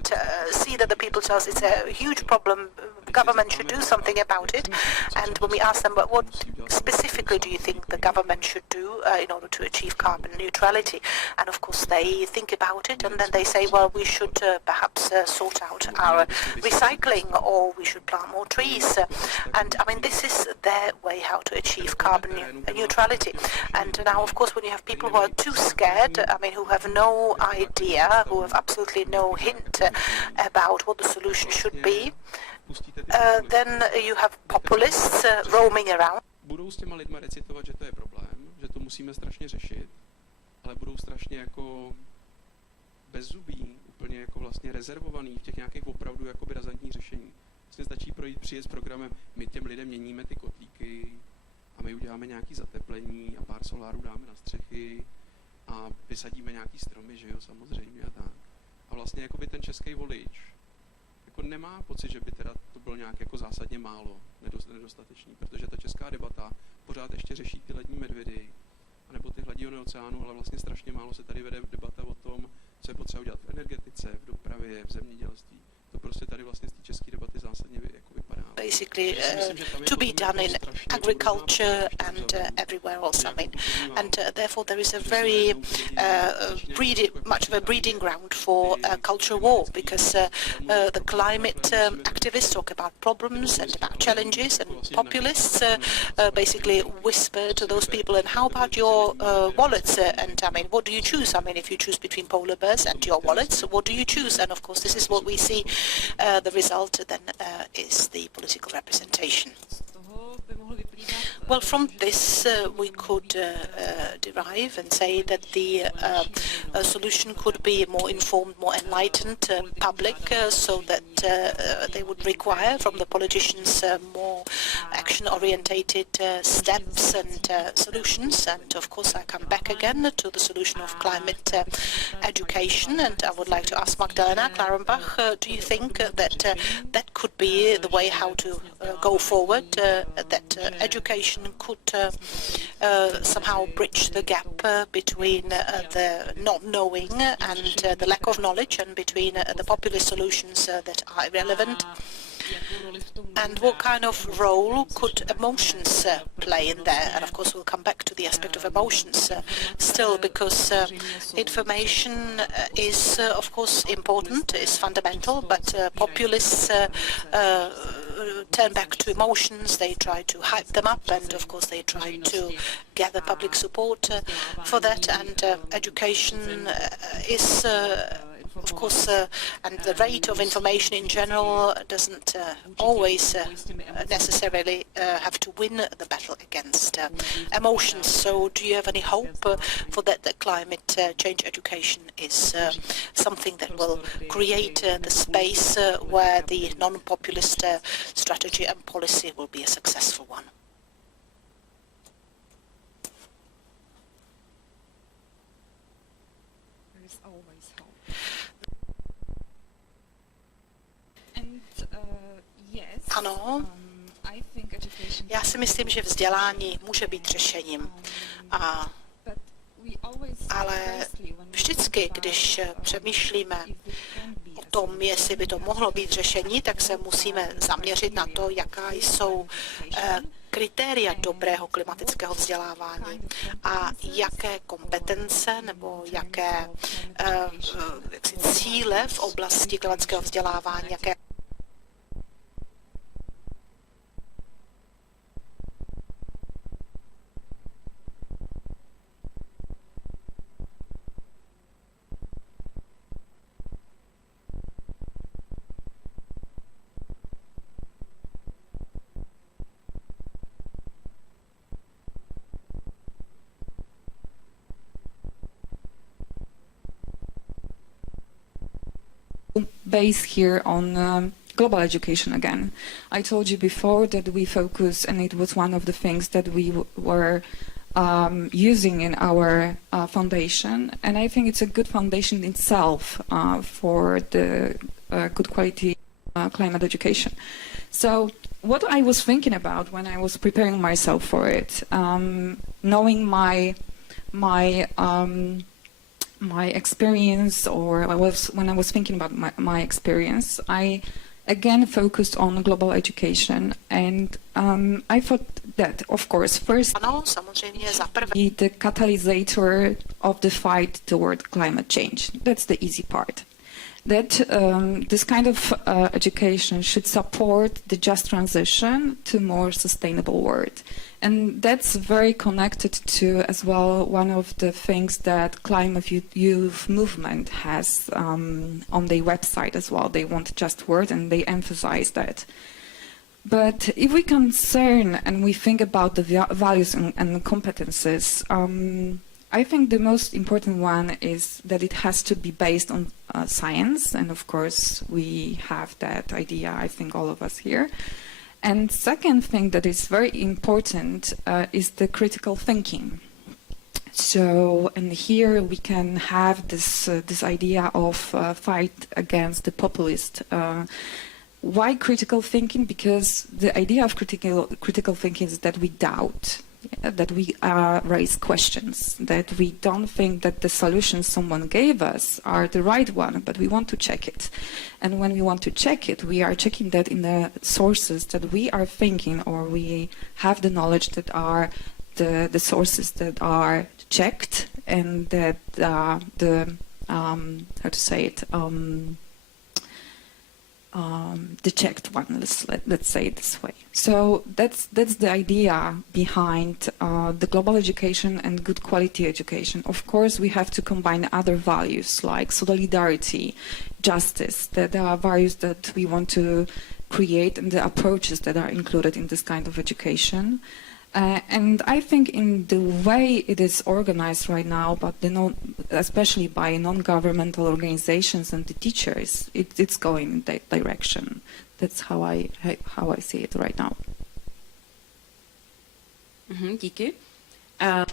see that the people tell us it's a huge problem, government should do something about it. And when we ask them, but what specifically do you think the government should do in order to achieve carbon neutrality? And of course they think about it, and then they say, well, we should perhaps sort out our recycling, or we should plant more trees. And I mean, this is their way how to achieve carbon neutrality. And now, of course, when you have people who are too scared, I mean, who have no idea, who have absolutely no hint about what the solution should be, then you have populists roaming around. Budou s těma lidma recitovat, že to je problém, že to musíme strašně řešit, ale budou strašně jako bezzubí, úplně jako vlastně rezervovaný v těch nějakých opravdu jakoby razantních řešení. Vlastně stačí přijet s programem, my těm lidem měníme ty kotlíky a my uděláme nějaký zateplení a pár solárů dáme na střechy a vysadíme nějaký stromy, že jo, samozřejmě a tak. A vlastně jakoby ten český volič jako nemá pocit, že by teda to bylo nějak jako zásadně málo, nedostatečný, protože ta česká debata pořád ještě řeší ty lední medvědy, anebo ty hladiny oceánu, ale vlastně strašně málo se tady vede debata o tom, co je potřeba udělat v energetice, v dopravě, v zemědělství. To prostě tady vlastně z té české debaty zásadně jako vypadá. Basically, to be done in agriculture and everywhere else. I mean, and therefore there is a very much of a breeding ground for cultural war, because the climate activists talk about problems and about challenges, and populists basically whisper to those people, and how about your wallets? And I mean, what do you choose? I mean, if you choose between polar bears and your wallets, what do you choose? And of course, this is what we see. The result then is the political representation. Well, from this we could derive and say that the solution could be a more informed, more enlightened public, so that they would require from the politicians more action-orientated steps and solutions. And of course I come back again to the solution of climate education, and I would like to ask Magdalena, Klarenbach, do you think that that could be the way how to go forward, that education could somehow bridge the gap between the not knowing and the lack of knowledge, and between the populist solutions that are irrelevant? And what kind of role could emotions play in there? And of course we'll come back to the aspect of emotions still, because information is of course important, is fundamental, but populists turn back to emotions. They try to hype them up, and of course they try to gather public support for that. And education is of course, and the rate of information in general doesn't always necessarily have to win the battle against emotions. So do you have any hope for that climate change education is something that will create the space where the non-populist strategy and policy will be a successful one? Ano, já si myslím, že vzdělání může být řešením. Ale vždycky, když přemýšlíme o tom, jestli by to mohlo být řešení, tak se musíme zaměřit na to, jaká jsou kritéria dobrého klimatického vzdělávání a jaké kompetence nebo jaké cíle v oblasti klimatického vzdělávání, jaké base here on global education again. I told you before that we focus, and it was one of the things that we were using in our foundation, and I think it's a good foundation itself for the good quality climate education. So what I was thinking about when I was preparing myself for it, knowing my experience, or when I was thinking about my experience, I again focused on global education, and I thought that, of course, first the catalyst of the fight toward climate change. That's the easy part. That this kind of education should support the just transition to more sustainable world. And that's very connected to, as well, one of the things that Climate Youth Movement has on their website as well. They want just word, and they emphasize that. But if we concern and we think about the values and competences, I think the most important one is that it has to be based on science, and of course we have that idea, I think all of us here. And second thing that is very important is the critical thinking. So, and here we can have this idea of fight against the populist. Why critical thinking? Because the idea of critical thinking is that we doubt, that we raise questions, that we don't think that the solutions someone gave us are the right one, but we want to check it. And when we want to check it, we are checking that in the sources that we are thinking, or we have the knowledge that are the sources that are checked, and that how to say it, the checked one, let's say it this way. So that's the idea behind the global education and good quality education. Of course, we have to combine other values like solidarity, justice, that are values that we want to create, and the approaches that are included in this kind of education. And I think in the way it is organized right now, but especially by non-governmental organizations and the teachers, it's going in that direction. That's how I see it right now. Díky. I'm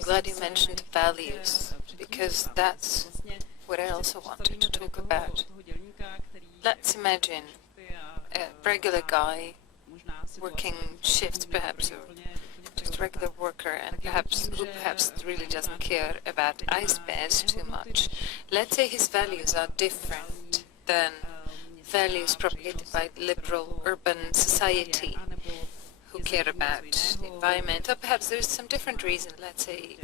glad you mentioned values, because that's what I also wanted to talk about. Let's imagine a regular guy working shifts, perhaps, or just a regular worker, and who perhaps really doesn't care about ice bears too much. Let's say his values are different than values propagated by liberal urban society, who care about the environment, or perhaps there's some different reason. Let's say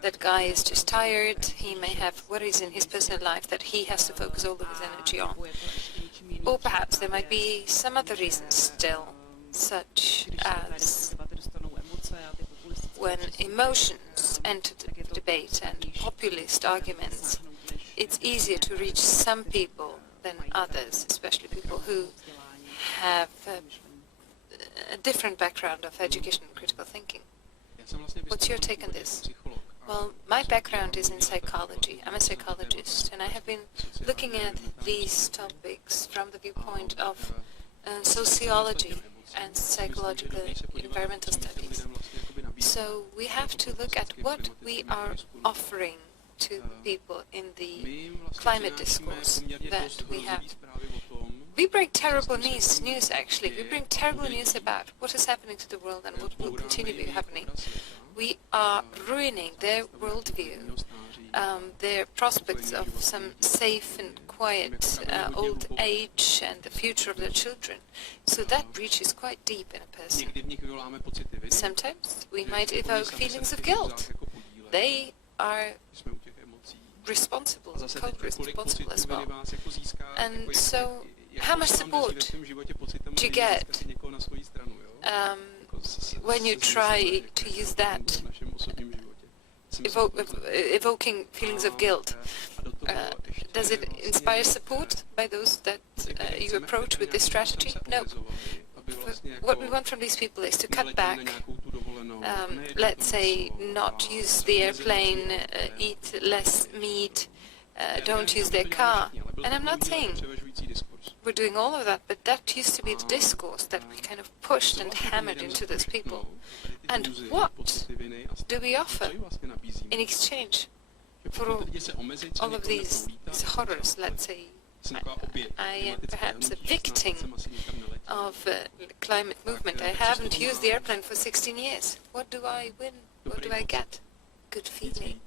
that guy is just tired, he may have worries in his personal life that he has to focus all of his energy on. Or perhaps there might be some other reasons still, such as when emotions enter the debate and populist arguments, it's easier to reach some people than others, especially people who have a different background of education and critical thinking. What's your take on this? Well, my background is in psychology. I'm a psychologist, and I have been looking at these topics from the viewpoint of sociology and psychological environmental studies. So we have to look at what we are offering to people in the climate discourse that we have. We bring terrible news actually. We bring terrible news about what is happening to the world and what will continue to be happening. We are ruining their worldview, their prospects of some safe and quiet old age and the future of their children. So that reach is quite deep in a person. Sometimes we might evoke feelings of guilt. They are responsible, co-responsible as well. And so, how much support do you get when you try to use that, evoking feelings of guilt? Does it inspire support by those that you approach with this strategy? No. What we want from these people is to cut back, let's say not use the airplane, eat less meat, don't use their car. And I'm not saying we're doing all of that, but that used to be the discourse that we kind of pushed and hammered into those people. And what do we offer in exchange for all of these horrors? Let's say I am perhaps a victim of the climate movement. I haven't used the airplane for 16 years. What do I win? What do I get? Good feeling.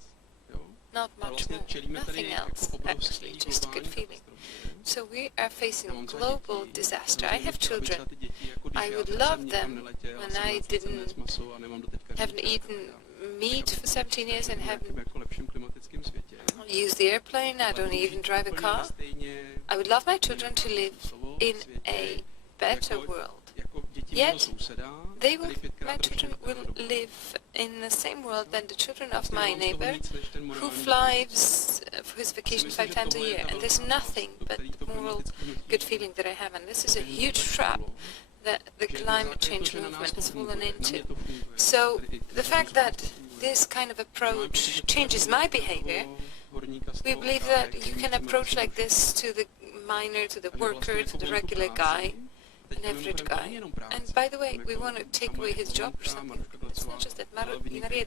Not much more. Nothing else, actually, just a good feeling. So we are facing global disaster. I have children. I would love them when I haven't eaten meat for 17 years and haven't used the airplane. I don't even drive a car. I would love my children to live in a better world. Yet, my children will live in the same world than the children of my neighbor, who flies for his vacation 5 times a year. And there's nothing but the moral good feeling that I have. And this is a huge trap that the climate change movement has fallen into. So the fact that this kind of approach changes my behavior, we believe that you can approach like this to the miner, to the worker, to the regular guy, an average guy. And by the way, we want to take away his job or something. It's not just that. Marie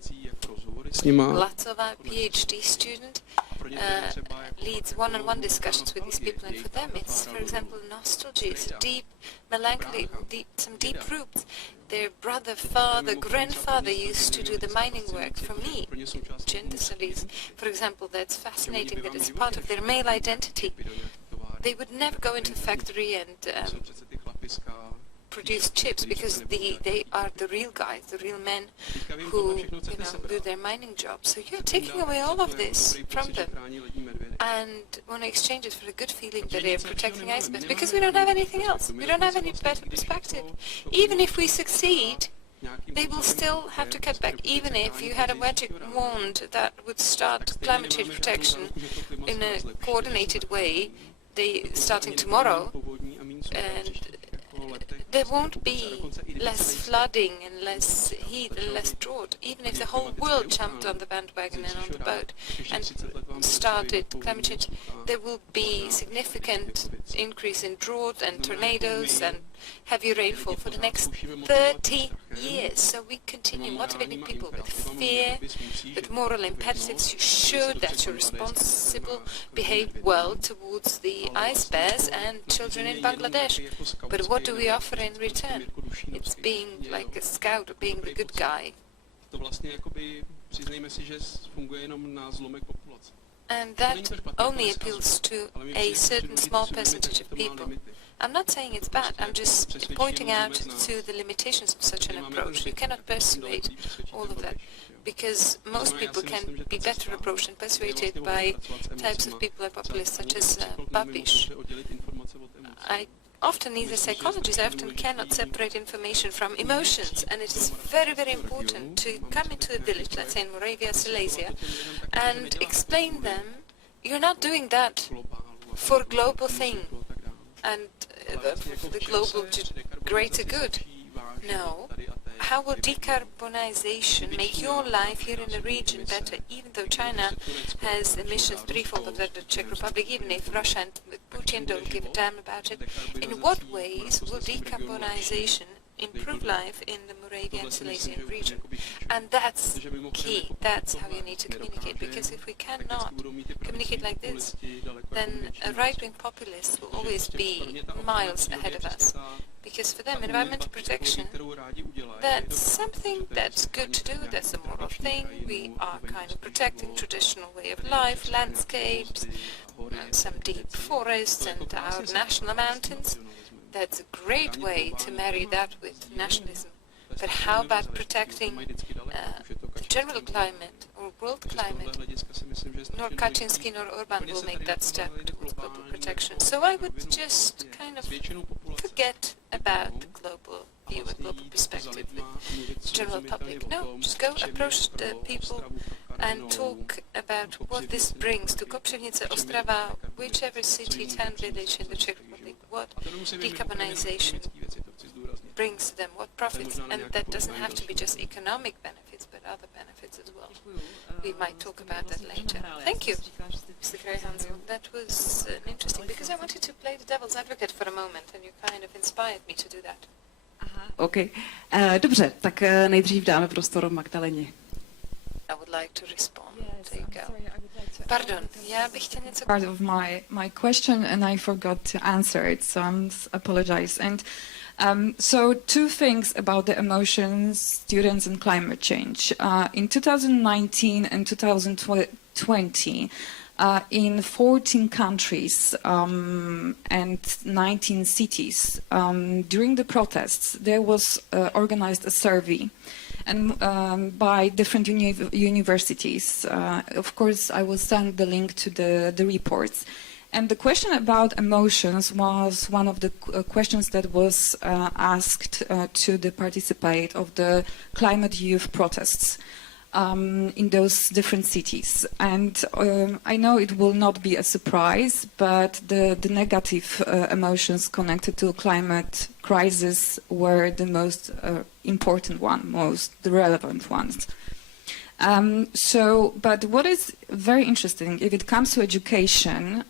Lacová, PhD student, leads one-on-one discussions with these people, and for them it's, for example, nostalgia, it's a deep melancholy, some deep roots. Their brother, father, grandfather used to do the mining work. For me, gender studies, for example, that's fascinating, that it's part of their male identity. They would never go into a factory and produce chips, because they are the real guys, the real men who do their mining job. So you're taking away all of this from them and want to exchange it for a good feeling that they're protecting icebergs, because we don't have anything else. We don't have any better perspective. Even if we succeed, they will still have to cut back. Even if you had a magic wand that would start climate change protection in a coordinated way, starting tomorrow, and there won't be less flooding and less heat and less drought, even if the whole world jumped on the bandwagon and on the boat and started climate change. There will be significant increase in drought and tornadoes and heavy rainfall for the next 30 years. So we continue motivating people with fear, with moral imperatives. You should, that you're responsible, behave well towards the ice bears and children in Bangladesh. But what do we offer in return? It's being like a scout or being the good guy. And that only appeals to a certain small percentage of people. I'm not saying it's bad, I'm just pointing out to the limitations of such an approach. You cannot persuade all of that, because most people can be better approached and persuaded by types of people like populists such as Babiš. I often need a psychologist. I often cannot separate information from emotions, and it is very, very important to come into a village, let's say in Moravia, Silesia, and explain them, you're not doing that for global thing and for the global greater good. No. How will decarbonization make your life here in the region better, even though China has emissions threefold of that of the Czech Republic, even if Russia and Putin don't give a damn about it? In what ways will decarbonization improve life in the Moravian and Silesian region? And that's key. That's how you need to communicate, because if we cannot communicate like this, then right-wing populists will always be miles ahead of us. Because for them, environmental protection, that's something that's good to do, that's a moral thing. We are kind of protecting traditional way of life, landscapes, some deep forests and our national mountains. That's a great way to marry that with nationalism. But how about protecting the general climate or world climate? Nor Kaczynski nor Orban will make that step towards global protection. So I would just kind of forget about the global view, a global perspective with the general public. No, just go approach the people and talk about what this brings to Kopřivnice, Ostrava, whichever city, town, village in the Czech Republic, what decarbonization brings to them, what profits, and that doesn't have to be just economic benefits, but other benefits as well. We might talk about that later. Thank you, Mr. Krajhanzl. That was interesting, because I wanted to play the devil's advocate for a moment, and you kind of inspired me to do that. OK. Dobře, tak nejdřív dáme prostor Magdaleně. I would like to respond. There you go. Pardon, já bych chtěla něco... Part of my question and I forgot to answer it, so I apologize. And so two things about the emotions, students and climate change. In 2019 and 2020, in 14 countries and 19 cities, during the protests, there was organized a survey and by different universities. Of course, I will send the link to the reports. And the question about emotions was one of the questions that was asked to the participate of the climate youth protests in those different cities. And I know it will not be a surprise, but the negative emotions connected to climate crisis were the most important one, the relevant ones. But what is very interesting, if it comes to education,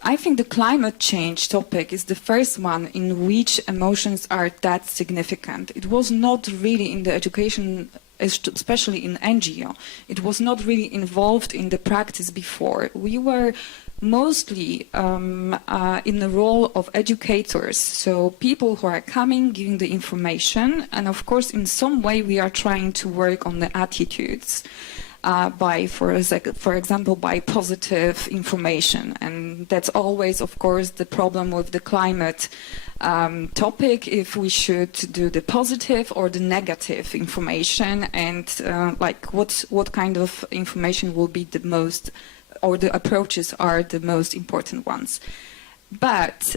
I think the climate change topic is the first one in which emotions are that significant. It was not really in the education, especially in NGO. It was not really involved in the practice before. We were mostly in the role of educators, so people who are coming, giving the information, and of course in some way we are trying to work on the attitudes by, for example, by positive information. And that's always, of course, the problem with the climate topic, if we should do the positive or the negative information, and like what kind of information will be the most, or the approaches are the most important ones. But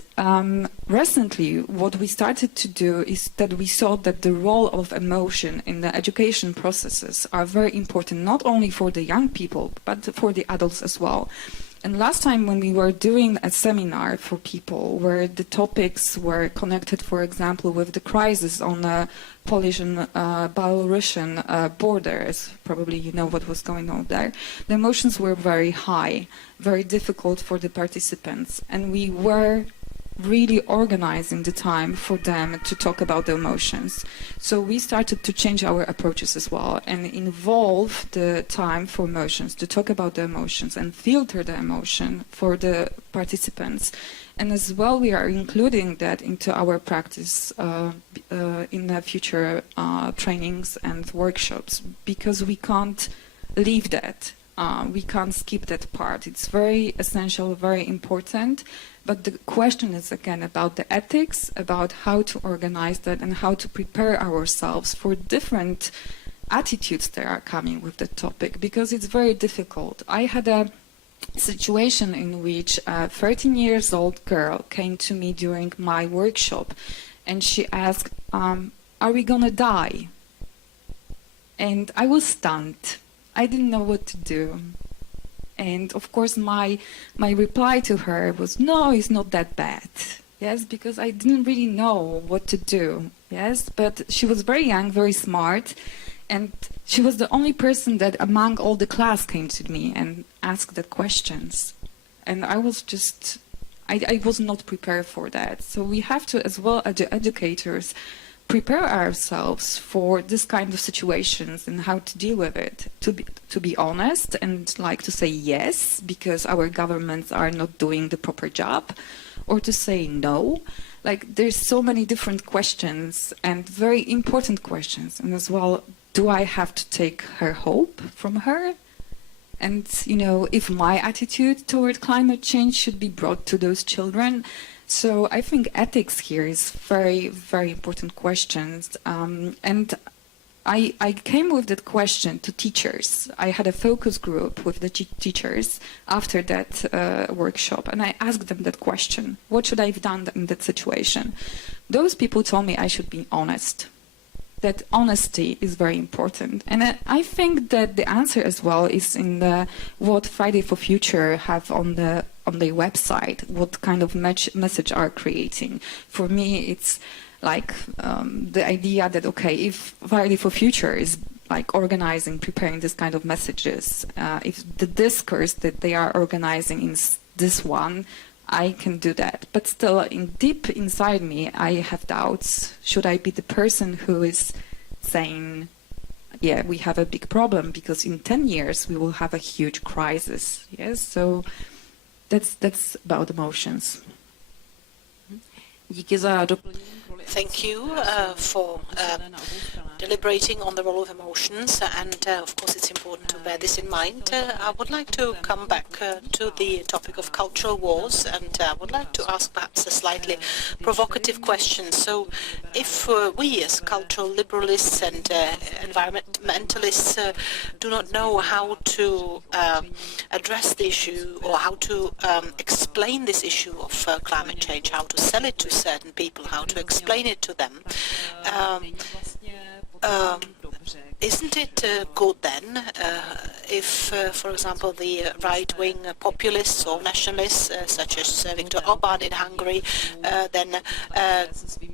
recently, what we started to do is that we saw that the role of emotion in the education processes are very important, not only for the young people, but for the adults as well. And last time when we were doing a seminar for people where the topics were connected, for example, with the crisis on the Polish and Belarusian borders, probably you know what was going on there, the emotions were very high, very difficult for the participants. And we were really organizing the time for them to talk about the emotions. So we started to change our approaches as well and involve the time for emotions, to talk about the emotions and filter the emotion for the participants. And as well, we are including that into our practice in the future trainings and workshops, because we can't leave that. We can't skip that part. It's very essential, very important. But the question is, again, about the ethics, about how to organize that and how to prepare ourselves for different attitudes that are coming with the topic, because it's very difficult. I had a situation in which a 13-year-old girl came to me during my workshop and she asked, are we gonna die? And I was stunned. I didn't know what to do. And of course my reply to her was, no, it's not that bad. Yes, because I didn't really know what to do. Yes, but she was very young, very smart, and she was the only person that among all the class came to me and asked the questions. And I was just, I was not prepared for that. So we have to, as well as the educators, prepare ourselves for this kind of situations and how to deal with it. To be honest and like to say yes, because our governments are not doing the proper job, or to say no. Like there's so many different questions and very important questions. And as well, do I have to take her hope from her? And, you know, if my attitude toward climate change should be brought to those children. So I think ethics here is very, very important questions. And I came with that question to teachers. I had a focus group with the teachers after that workshop, and I asked them that question. What should I have done in that situation? Those people told me I should be honest. That honesty is very important. And I think that the answer as well is in what Friday for Future have on their website, what kind of message are creating. For me, it's like the idea that, okay, if Friday for Future is like organizing, preparing this kind of messages, if the discourse that they are organizing is this one, I can do that. But still, deep inside me, I have doubts. Should I be the person who is saying, yeah, we have a big problem because in 10 years we will have a huge crisis? Yes, so that's about emotions. Thank you for deliberating on the role of emotions, and of course it's important to bear this in mind. I would like to come back to the topic of cultural wars, and I would like to ask perhaps a slightly provocative question. So if we as cultural liberalists and environmentalists do not know how to address the issue, or how to explain this issue of climate change, how to sell it to certain people, how to explain it to them, isn't it good then if, for example, the right-wing populists or nationalists, such as Viktor Orbán in Hungary, then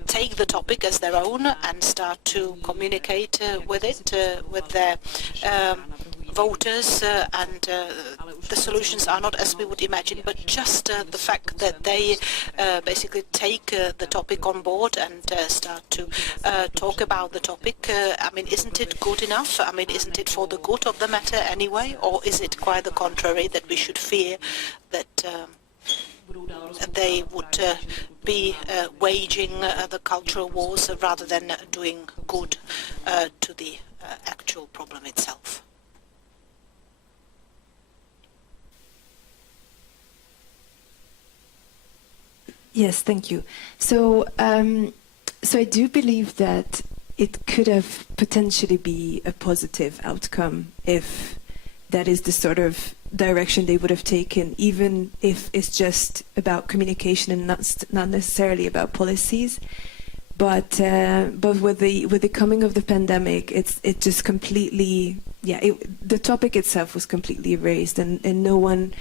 take the topic as their own and start to communicate with it, with their voters, and the solutions are not as we would imagine, but just the fact that they basically take the topic on board and start to talk about the topic. I mean, isn't it good enough? I mean, isn't it for the good of the matter anyway? Or is it quite the contrary, that we should fear that they would be waging the cultural wars rather than doing good to the actual problem itself? Yes, thank you. So, so I do believe that it could have potentially be a positive outcome if that is the sort of direction they would have taken, even if it's just about communication and not necessarily about policies. But with the coming of the pandemic, it just completely, the topic itself was completely erased, and no one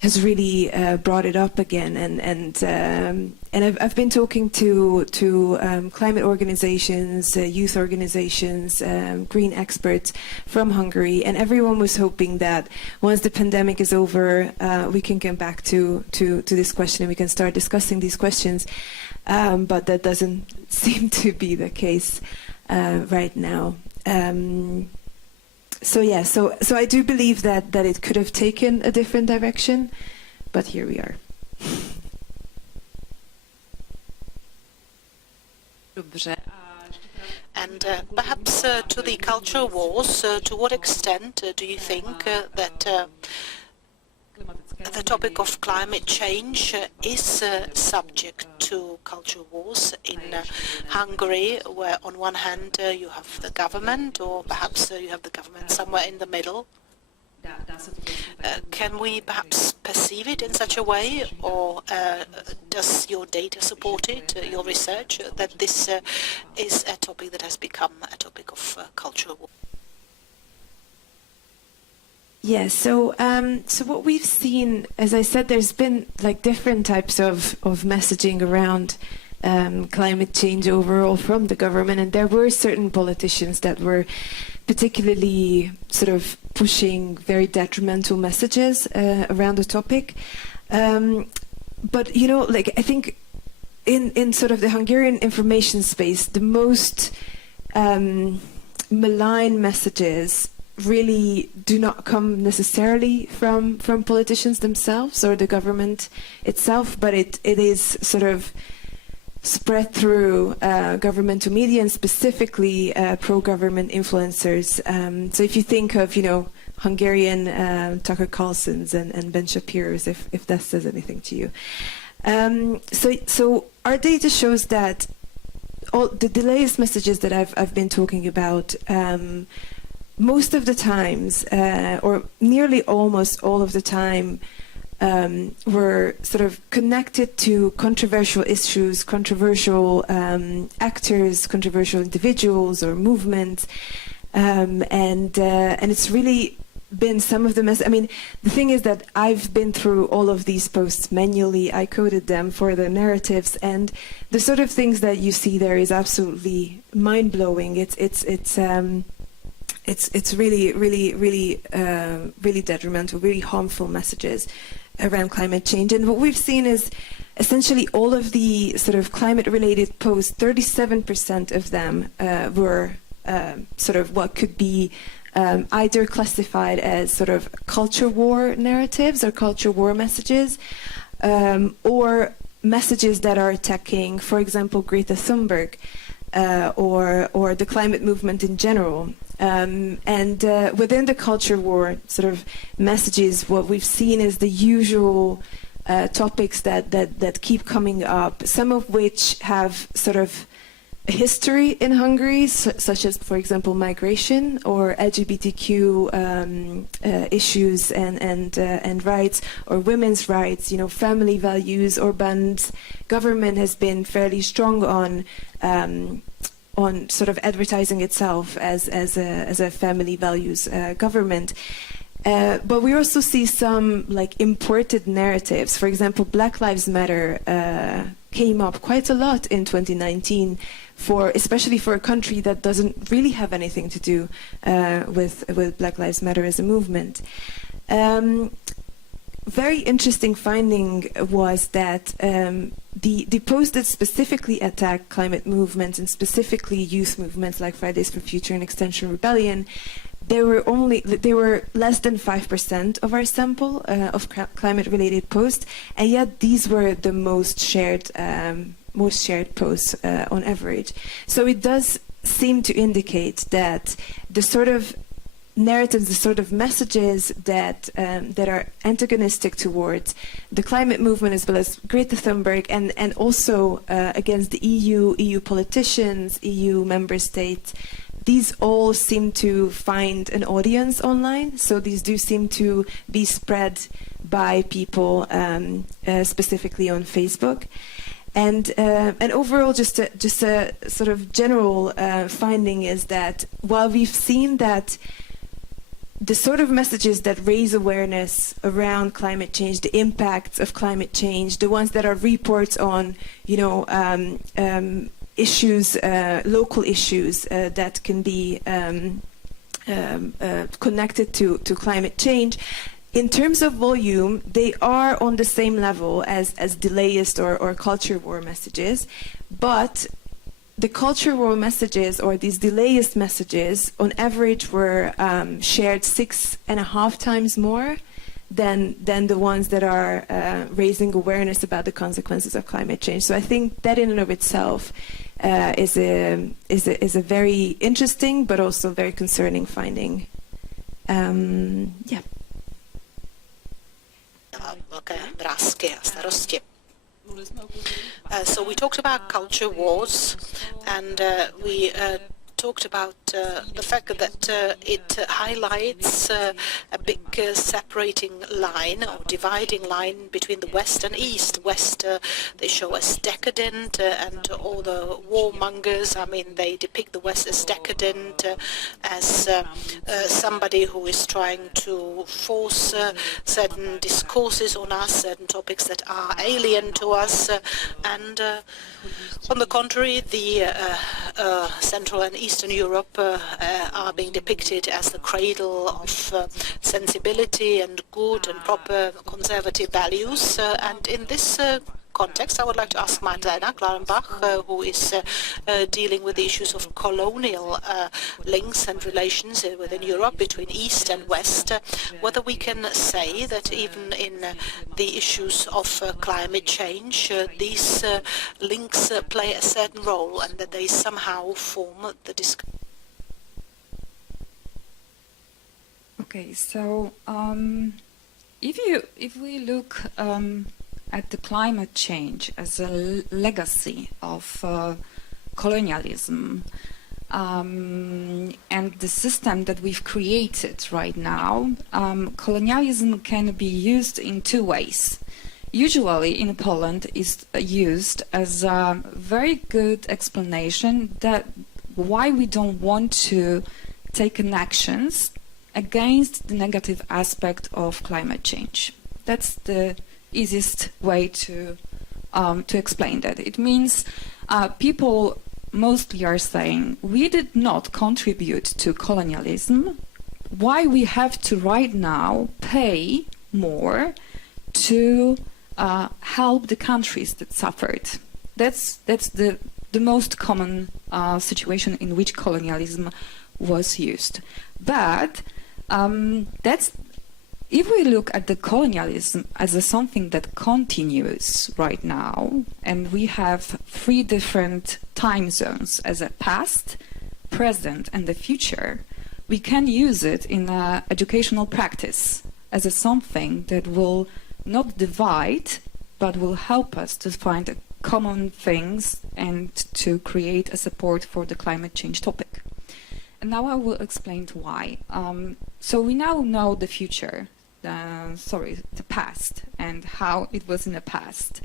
has really brought it up again, and I've been talking to climate organizations, youth organizations, green experts from Hungary, and everyone was hoping that once the pandemic is over, we can come back to this question and we can start discussing these questions, but that doesn't seem to be the case right now. So I do believe that it could have taken a different direction, but here we are. And perhaps to the culture wars, to what extent do you think that the topic of climate change is subject to culture wars in Hungary, where on one hand you have the government, or perhaps you have the government somewhere in the middle? Can we perhaps perceive it in such a way, or does your data support it, your research, that this is a topic that has become a topic of culture war? Yeah, so what we've seen, as I said, there's been like different types of messaging around climate change overall from the government, and there were certain politicians that were particularly sort of pushing very detrimental messages around the topic. But, you know, like I think in sort of the Hungarian information space, the most malign messages really do not come necessarily from politicians themselves or the government itself, but it is sort of spread through governmental media, and specifically pro-government influencers. So if you think of, you know, Hungarian Tucker Carlsons and Ben Shapiro's, if that says anything to you. So our data shows that all the latest messages that I've been talking about, most of the times, or nearly almost all of the time, were sort of connected to controversial issues, controversial actors, controversial individuals or movements, and it's really been some of the I mean, the thing is that I've been through all of these posts manually. I coded them for the narratives, and the sort of things that you see there is absolutely mind-blowing. It's really detrimental, really harmful messages around climate change. And what we've seen is essentially all of the sort of climate-related posts, 37% of them were sort of what could be either classified as sort of culture war narratives or culture war messages, or messages that are attacking, for example, Greta Thunberg, or the climate movement in general. And within the culture war sort of messages, what we've seen is the usual topics that keep coming up, some of which have sort of a history in Hungary, such as, for example, migration or LGBTQ issues and rights, or women's rights, you know, family values, or bans. Government has been fairly strong on sort of advertising itself as a family values government. But we also see some like imported narratives. For example, Black Lives Matter came up quite a lot in 2019, especially for a country that doesn't really have anything to do with Black Lives Matter as a movement. Very interesting finding was that the posts that specifically attack climate movements, and specifically youth movements like Fridays for Future and Extinction Rebellion, they were less than 5% of our sample of climate-related posts, and yet these were the most shared posts on average. So it does seem to indicate that the sort of narratives, the sort of messages that are antagonistic towards the climate movement, as well as Greta Thunberg, and also against the EU politicians, EU member states, these all seem to find an audience online. So these do seem to be spread by people, specifically on Facebook. And overall, just a sort of general finding is that while we've seen that the sort of messages that raise awareness around climate change, the impacts of climate change, the ones that are reports on, issues, local issues that can be connected to climate change. In terms of volume, they are on the same level as delayist or culture war messages, but the culture war messages or these delayist messages on average were shared 6.5 times more than the ones that are raising awareness about the consequences of climate change. So I think that in and of itself is a very interesting but also very concerning finding. Yeah. So we talked about culture wars, and we talked about the fact that it highlights a big separating line or dividing line between the West and East. West they show as decadent, and all the warmongers, I mean, they depict the West as decadent, as somebody who is trying to force certain discourses on us, certain topics that are alien to us, and on the contrary, the Central and Eastern Europe are being depicted as the cradle of sensibility and good and proper conservative values. And in this context, I would like to ask Magdalena Klarenbach, who is dealing with the issues of colonial links and relations within Europe between East and West, whether we can say that even in the issues of climate change, these links play a certain role and that they somehow form the discussion. Okay, so if we look at the climate change as a legacy of colonialism and the system that we've created right now, colonialism can be used in two ways. Usually in Poland is used as a very good explanation that why we don't want to take an actions against the negative aspect of climate change. That's the easiest way to explain that. It means people mostly are saying we did not contribute to colonialism. Why we have to right now pay more to help the countries that suffered? That's the most common situation in which colonialism was used. But that's if we look at the colonialism as something that continues right now, and we have 3 different time zones as a past, present, and the future, we can use it in educational practice as something that will not divide, but will help us to find common things and to create a support for the climate change topic. And now I will explain why. So we now know the future. The past and how it was in the past.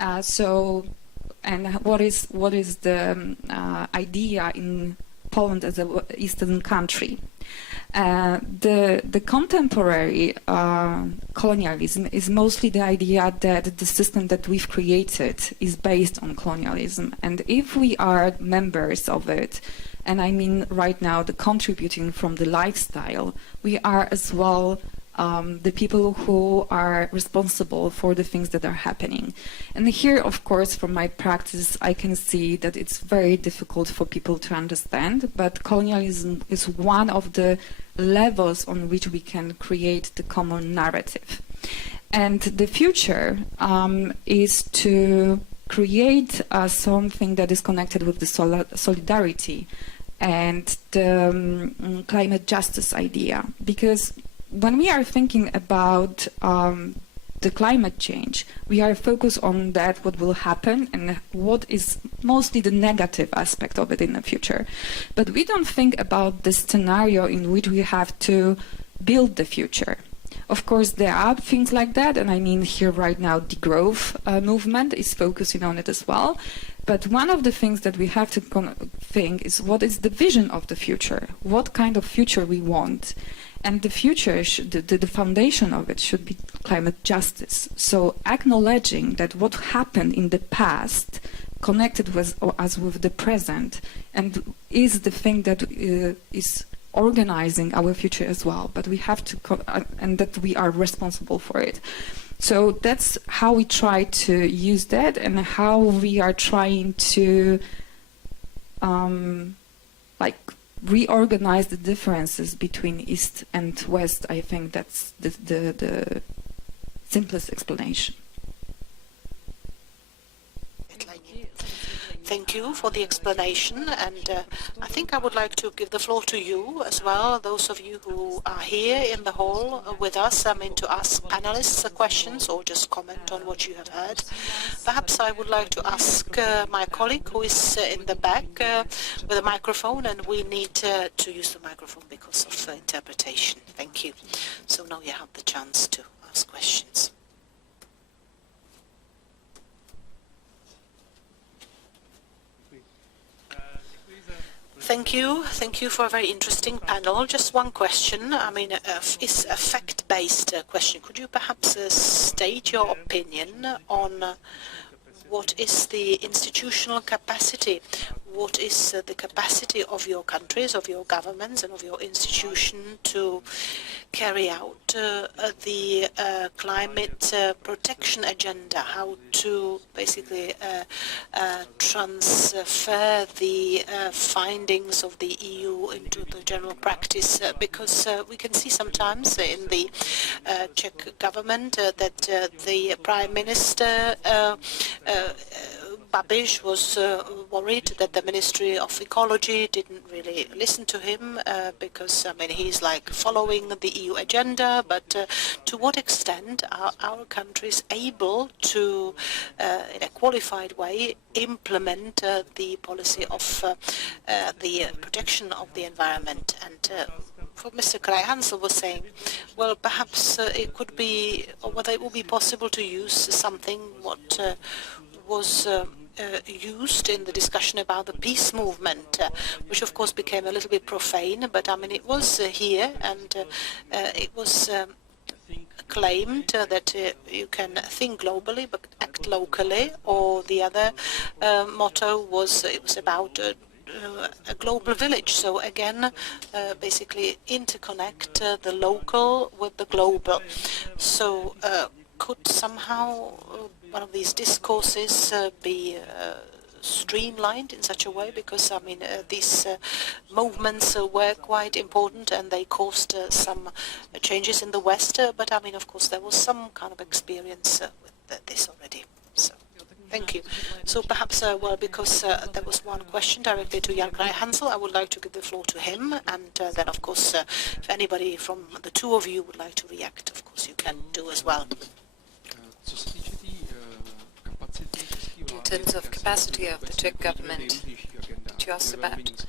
And what is the idea in Poland as an Eastern country? The contemporary colonialism is mostly the idea that the system that we've created is based on colonialism, and if we are members of it, and I mean right now the contributing from the lifestyle, we are as well the people who are responsible for the things that are happening. And here, of course, from my practice, I can see that it's very difficult for people to understand, but colonialism is one of the levels on which we can create the common narrative. And the future is to create something that is connected with the solidarity and the climate justice idea, because when we are thinking about the climate change, we are focused on that, what will happen and what is mostly the negative aspect of it in the future. But we don't think about the scenario in which we have to build the future. Of course, there are things like that, and I mean here right now the growth movement is focusing on it as well. But one of the things that we have to think is what is the vision of the future? What kind of future we want? and the future, the foundation of it should be climate justice. So acknowledging that what happened in the past connected with us with the present, and is the thing that is organizing our future as well. But we have to, and that we are responsible for it. So that's how we try to use that, and how we are trying to like reorganize the differences between East and West. I think that's the simplest explanation. Thank you for the explanation, and I think I would like to give the floor to you as well, those of you who are here in the hall with us, I mean, to ask panelists questions or just comment on what you have heard. Perhaps I would like to ask my colleague who is in the back with a microphone, and we need to use the microphone because of interpretation. Thank you. So now you have the chance to ask questions. Thank you. Thank you for a very interesting panel. Just one question. I mean, it's a fact-based question. Could you perhaps state your opinion on what is the institutional capacity? What is the capacity of your countries, of your governments, and of your institution to carry out the climate protection agenda? How to basically transfer the findings of the EU into the general practice? Because we can see sometimes in the Czech government that the Prime Minister Babiš was worried that the Ministry of Ecology didn't really listen to him because, I mean, he's like following the EU agenda, but to what extent are our countries able to, in a qualified way, implement the policy of the protection of the environment? And what Mr. Krajhanzl was saying, well, perhaps it could be, or whether it would be possible to use something what was used in the discussion about the peace movement, which of course became a little bit profane, but I mean it was here, and it was claimed that you can think globally but act locally, or the other motto was it was about a global village. So again, basically interconnect the local with the global. So could somehow one of these discourses be streamlined in such a way? Because, I mean, these movements were quite important and they caused some changes in the West, but, I mean, of course, there was some kind of experience with this already. So, thank you. So perhaps, well, because there was one question directly to Jan Krajhanzl, I would like to give the floor to him, and then, of course, if anybody from the two of you would like to react, of course, you can do as well. In terms of capacity of the Czech government that you asked about,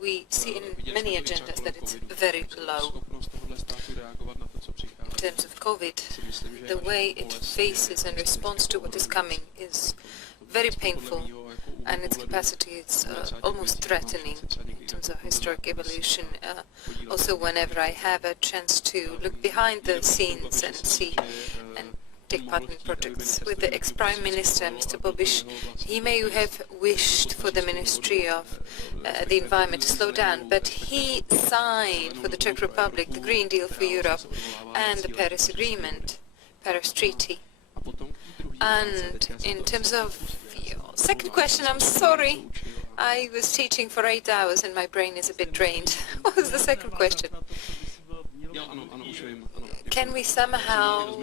we see in many agendas that it's very low. In terms of COVID, the way it faces and responds to what is coming is very painful, and its capacity is almost threatening in terms of historic evolution. Also, whenever I have a chance to look behind the scenes and see and take part in projects with the ex-Prime Minister, Mr. Babiš, he may have wished for the Ministry of the Environment to slow down, but he signed for the Czech Republic the Green Deal for Europe and the Paris Agreement, Paris Treaty. And in terms of your second question, I'm sorry, I was teaching for 8 hours and my brain is a bit drained. What was the second question? Can we somehow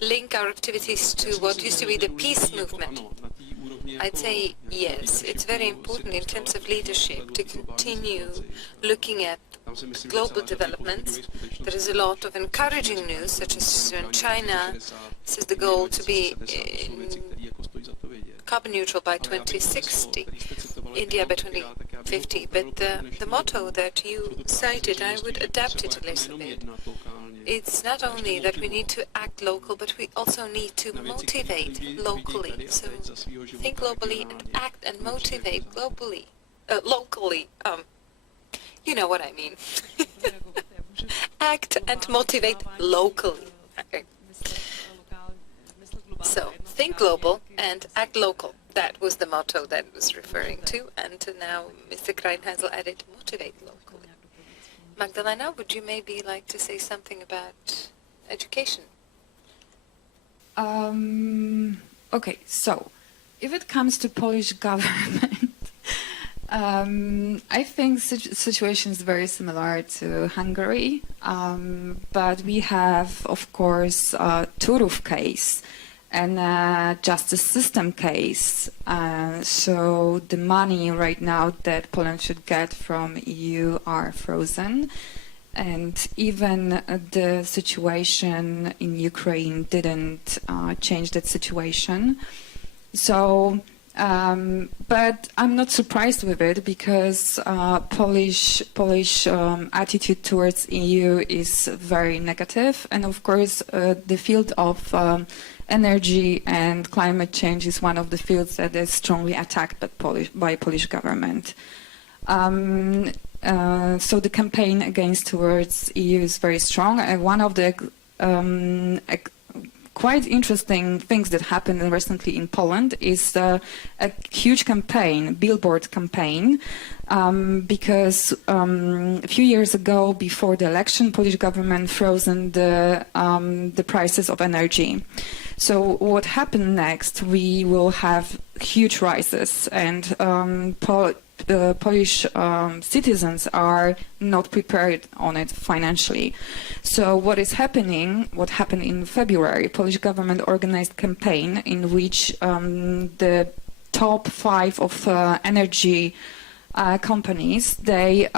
link our activities to what used to be the peace movement? I'd say yes. It's very important in terms of leadership to continue looking at global developments. There is a lot of encouraging news, such as in China says the goal to be carbon neutral by 2060, India by 2050. But the motto that you cited, I would adapt it a little bit. It's not only that we need to act local, but we also need to motivate locally. So think globally and act and motivate globally, locally. You know what I mean. Act and motivate locally. Okay. So, think global and act local. That was the motto that I was referring to, and now Mr. Krajhanzl added motivate locally. Magdalena, would you maybe like to say something about education? Okay, so if it comes to Polish government, I think situation is very similar to Hungary, but we have, of course, Turów case and justice system case. So the money right now that Poland should get from EU are frozen. And even the situation in Ukraine didn't change that situation. So, but I'm not surprised with it because Polish attitude towards EU is very negative, and of course the field of energy and climate change is one of the fields that is strongly attacked by Polish government. So the campaign against towards EU is very strong, and one of the quite interesting things that happened recently in Poland is a huge campaign, billboard campaign, because a few years ago, before the election, Polish government frozen the prices of energy. So what happened next? We will have huge rises, and Polish citizens are not prepared on it financially. So what happened in February, Polish government organized campaign in which the top 5 of energy companies, they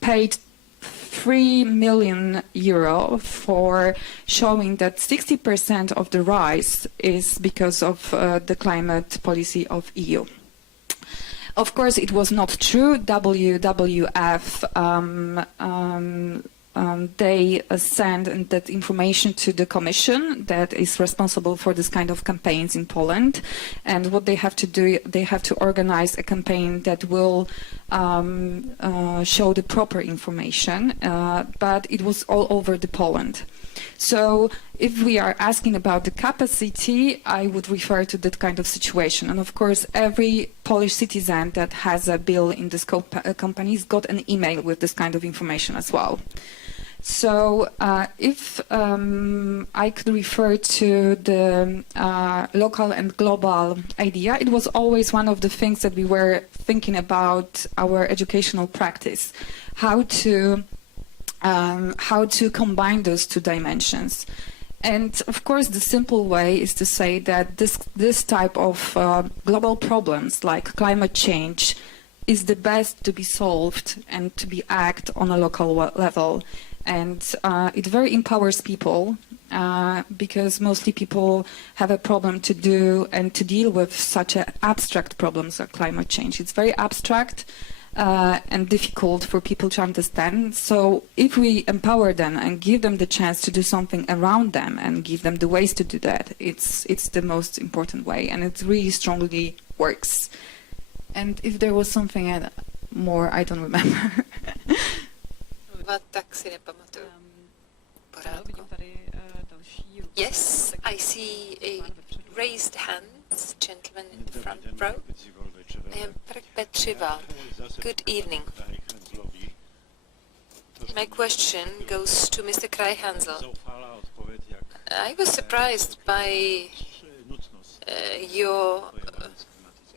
paid €3 million for showing that 60% of the rise is because of the climate policy of EU. Of course, it was not true. WWF, they send that information to the commission that is responsible for this kind of campaigns in Poland. And what they have to do, they have to organize a campaign that will show the proper information, but it was all over the Poland. So if we are asking about the capacity, I would refer to that kind of situation. And of course, every Polish citizen that has a bill in this companies got an email with this kind of information as well. So if I could refer to the local and global idea, it was always one of the things that we were thinking about our educational practice, how to combine those two dimensions. And of course, the simple way is to say that this type of global problems like climate change is the best to be solved and to be acted on a local level. And it very empowers people because mostly people have a problem to do and to deal with such abstract problems like climate change. It's very abstract and difficult for people to understand. So if we empower them and give them the chance to do something around them and give them the ways to do that, it's the most important way, and it really strongly works. And if there was something more, I don't remember. Yes, I see a raised hands, gentleman in the front row. I am Petrival. Good evening. My question goes to Mr. Krajhanzl. I was surprised by your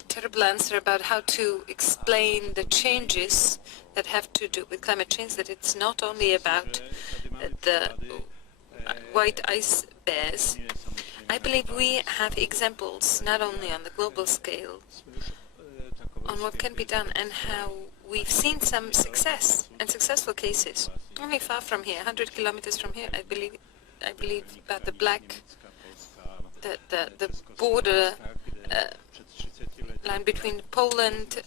terrible answer about how to explain the changes that have to do with climate change, that it's not only about the white ice bears. I believe we have examples, not only on the global scale, on what can be done and how we've seen some success and successful cases. Only far from here, 100 kilometers from here, I believe about the the border line between Poland,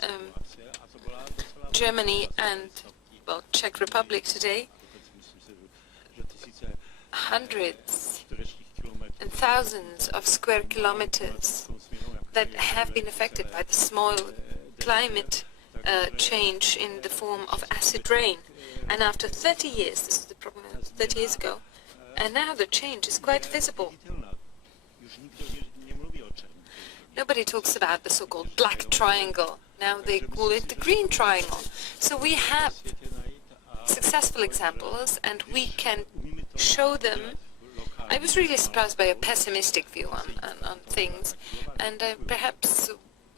Germany and, well, Czech Republic today. Hundreds and thousands of square kilometers that have been affected by the small climate change in the form of acid rain. And after 30 years, this is the problem 30 years ago, and now the change is quite visible. Nobody talks about the so-called black triangle. Now they call it the green triangle. So we have successful examples, and we can show them. I was really surprised by a pessimistic view on things, and perhaps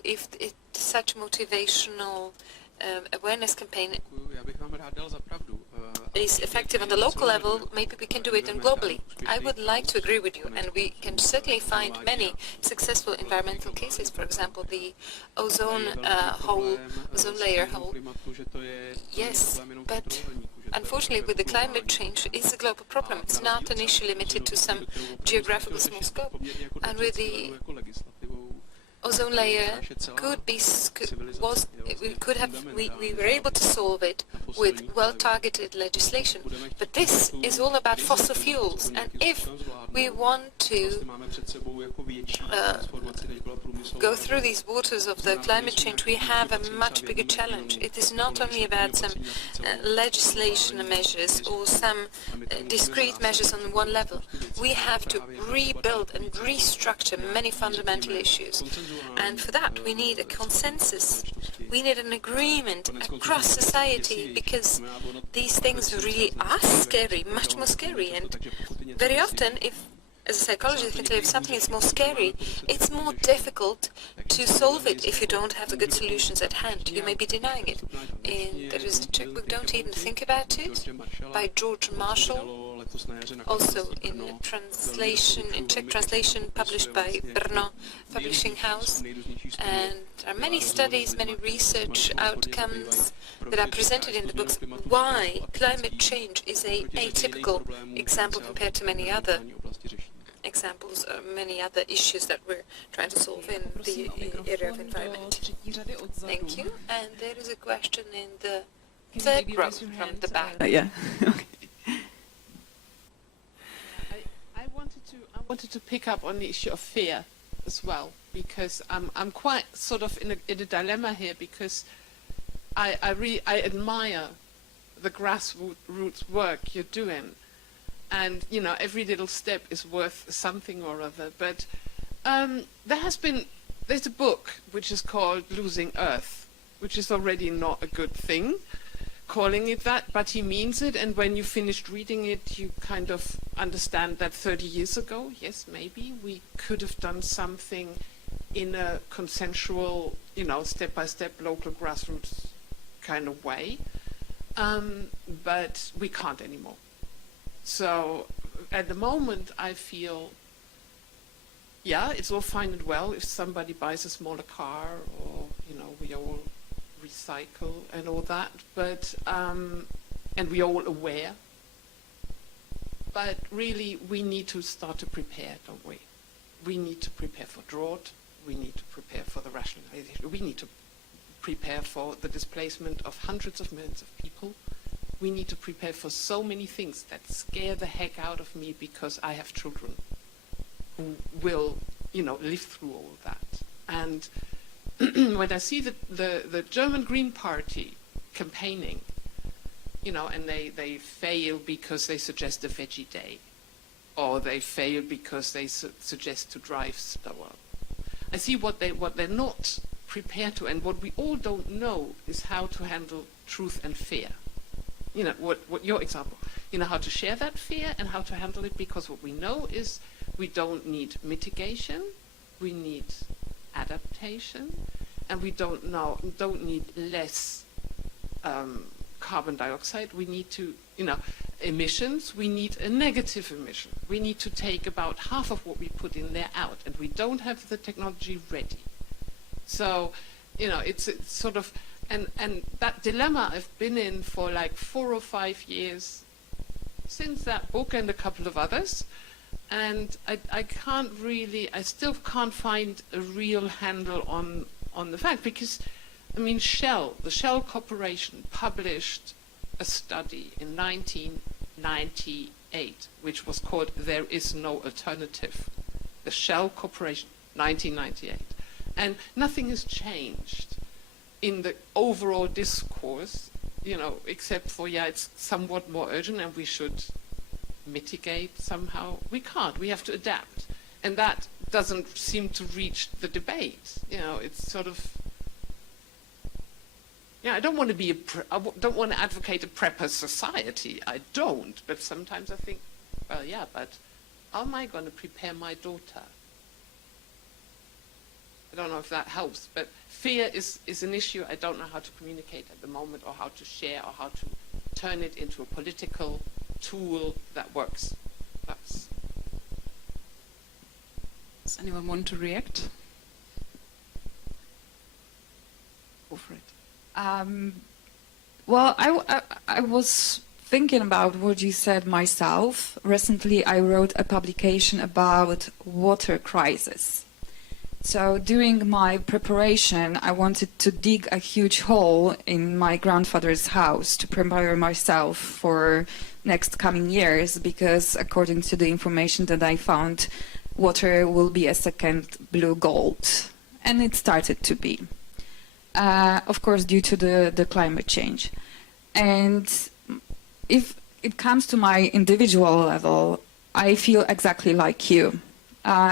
if it's such motivational awareness campaign is effective on the local level, maybe we can do it globally. I would like to agree with you, and we can certainly find many successful environmental cases. For example, the ozone layer hole. Yes, but unfortunately, with the climate change, it's a global problem. It's not an issue limited to some geographical small scope. And with the ozone layer we were able to solve it with well-targeted legislation. But this is all about fossil fuels, and if we want to go through these waters of the climate change, we have a much bigger challenge. It is not only about some legislation measures or some discrete measures on one level. We have to rebuild and restructure many fundamental issues. And for that, we need a consensus. We need an agreement across society, because these things really are scary, much more scary. And very often, as a psychologist, I can tell you, if something is more scary, it's more difficult to solve it if you don't have the good solutions at hand. You may be denying it. And there is a Czech book, Don't Even Think About It, by George Marshall, also in Czech translation, published by Brno Publishing House. And there are many studies, many research outcomes that are presented in the books why climate change is a atypical example compared to many other examples or many other issues that we're trying to solve in the area of environment. Thank you. And there is a question in the third row from the back. Yeah. Okay. I wanted to pick up on the issue of fear as well, because I'm quite sort of in a dilemma here, because I admire the grassroots work you're doing. And, you know, every little step is worth something or other. But there's a book which is called Losing Earth, which is already not a good thing, calling it that, but he means it. And when you finished reading it, you kind of understand that 30 years ago, yes, maybe we could have done something in a consensual, you know, step-by-step local grassroots kind of way. But we can't anymore. So at the moment, I feel, yeah, it's all fine and well if somebody buys a smaller car, or, you know, we all recycle and all that, but, and we're all aware. But really, we need to start to prepare, don't we? We need to prepare for drought. We need to prepare for the rationalization. We need to prepare for the displacement of hundreds of millions of people. We need to prepare for so many things that scare the heck out of me, because I have children who will, you know, live through all that. And when I see the German Green Party campaigning, you know, and they fail because they suggest a veggie day, or they fail because they suggest to drive slower. I see what they're not prepared to, and what we all don't know is how to handle truth and fear. You know, what your example, you know, how to share that fear and how to handle it, because what we know is we don't need mitigation, we need adaptation, and we don't need less carbon dioxide. We need to, you know, emissions, we need a negative emission. We need to take about half of what we put in there out, and we don't have the technology ready. So, you know, it's sort of, and that dilemma I've been in for like 4 or 5 years since that book and a couple of others. And I still can't find a real handle on the fact, because, I mean, the Shell Corporation published a study in 1998, which was called There Is No Alternative. The Shell Corporation, 1998. And nothing has changed. in the overall discourse, you know, except for, yeah, it's somewhat more urgent and we should mitigate somehow. We can't. We have to adapt. And that doesn't seem to reach the debate. You know, it's sort of, yeah, I don't want to be I don't want to advocate a prepper society. I don't. But sometimes I think, well, yeah, but how am I going to prepare my daughter? I don't know if that helps, but fear is an issue I don't know how to communicate at the moment, or how to share, or how to turn it into a political tool that works. Does anyone want to react? Go for it. Well, I was thinking about what you said myself. Recently, I wrote a publication about water crisis. So during my preparation, I wanted to dig a huge hole in my grandfather's house to prepare myself for next coming years, because according to the information that I found, water will be a second blue gold. And it started to be. Of course, due to the climate change. And if it comes to my individual level, I feel exactly like you.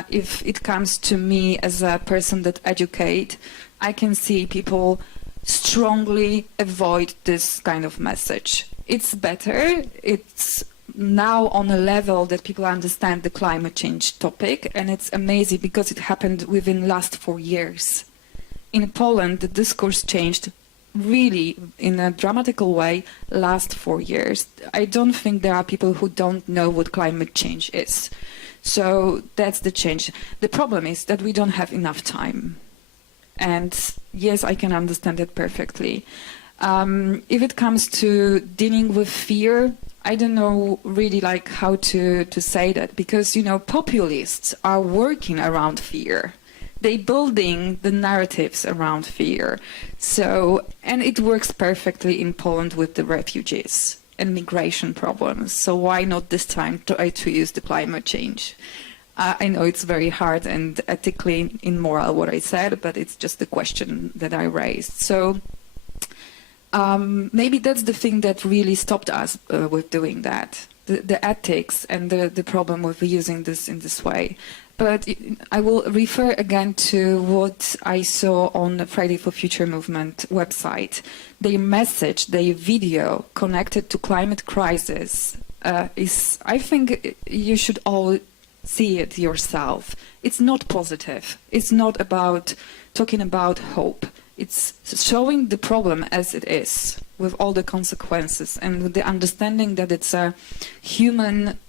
If it comes to me as a person that educate, I can see people strongly avoid this kind of message. It's better. It's now on a level that people understand the climate change topic, and it's amazing because it happened within last 4 years. In Poland, the discourse changed really in a dramatical way last 4 years. I don't think there are people who don't know what climate change is. So that's the change. The problem is that we don't have enough time. And yes, I can understand it perfectly. If it comes to dealing with fear, I don't know really like how to say that, because, you know, populists are working around fear. They're building the narratives around fear. So, and it works perfectly in Poland with the refugees and migration problems. So why not this time try to use the climate change? I know it's very hard and ethically immoral what I said, but it's just the question that I raised. So maybe that's the thing that really stopped us with doing that. The ethics and the problem with using this in this way. But I will refer again to what I saw on the Friday for Future movement website. Their message, their video connected to climate crisis is, I think you should all see it yourself. It's not positive. It's not about talking about hope. It's showing the problem as it is, with all the consequences, and with the understanding that it's a human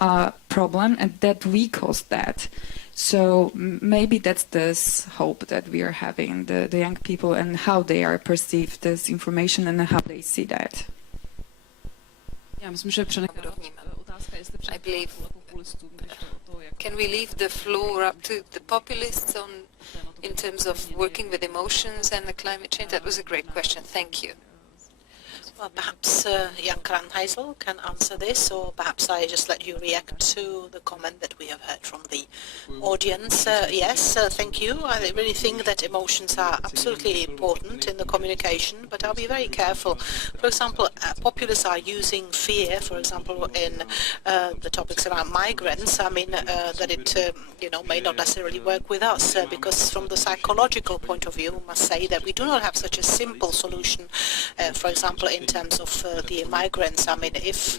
problem and that we caused that. So maybe that's this hope that we are having, the young people, and how they are perceived this information and how they see that. I believe, can we leave the floor up to the populists in terms of working with emotions and the climate change? That was a great question. Thank you. Well, perhaps young Krajhanzl can answer this, or perhaps I just let you react to the comment that we have heard from the audience. Yes, thank you. I really think that emotions are absolutely important in the communication, but I'll be very careful. For example, populists are using fear, for example, in the topics around migrants. I mean, that it may not necessarily work with us, because from the psychological point of view, I must say that we do not have such a simple solution. For example, in terms of the migrants, I mean, if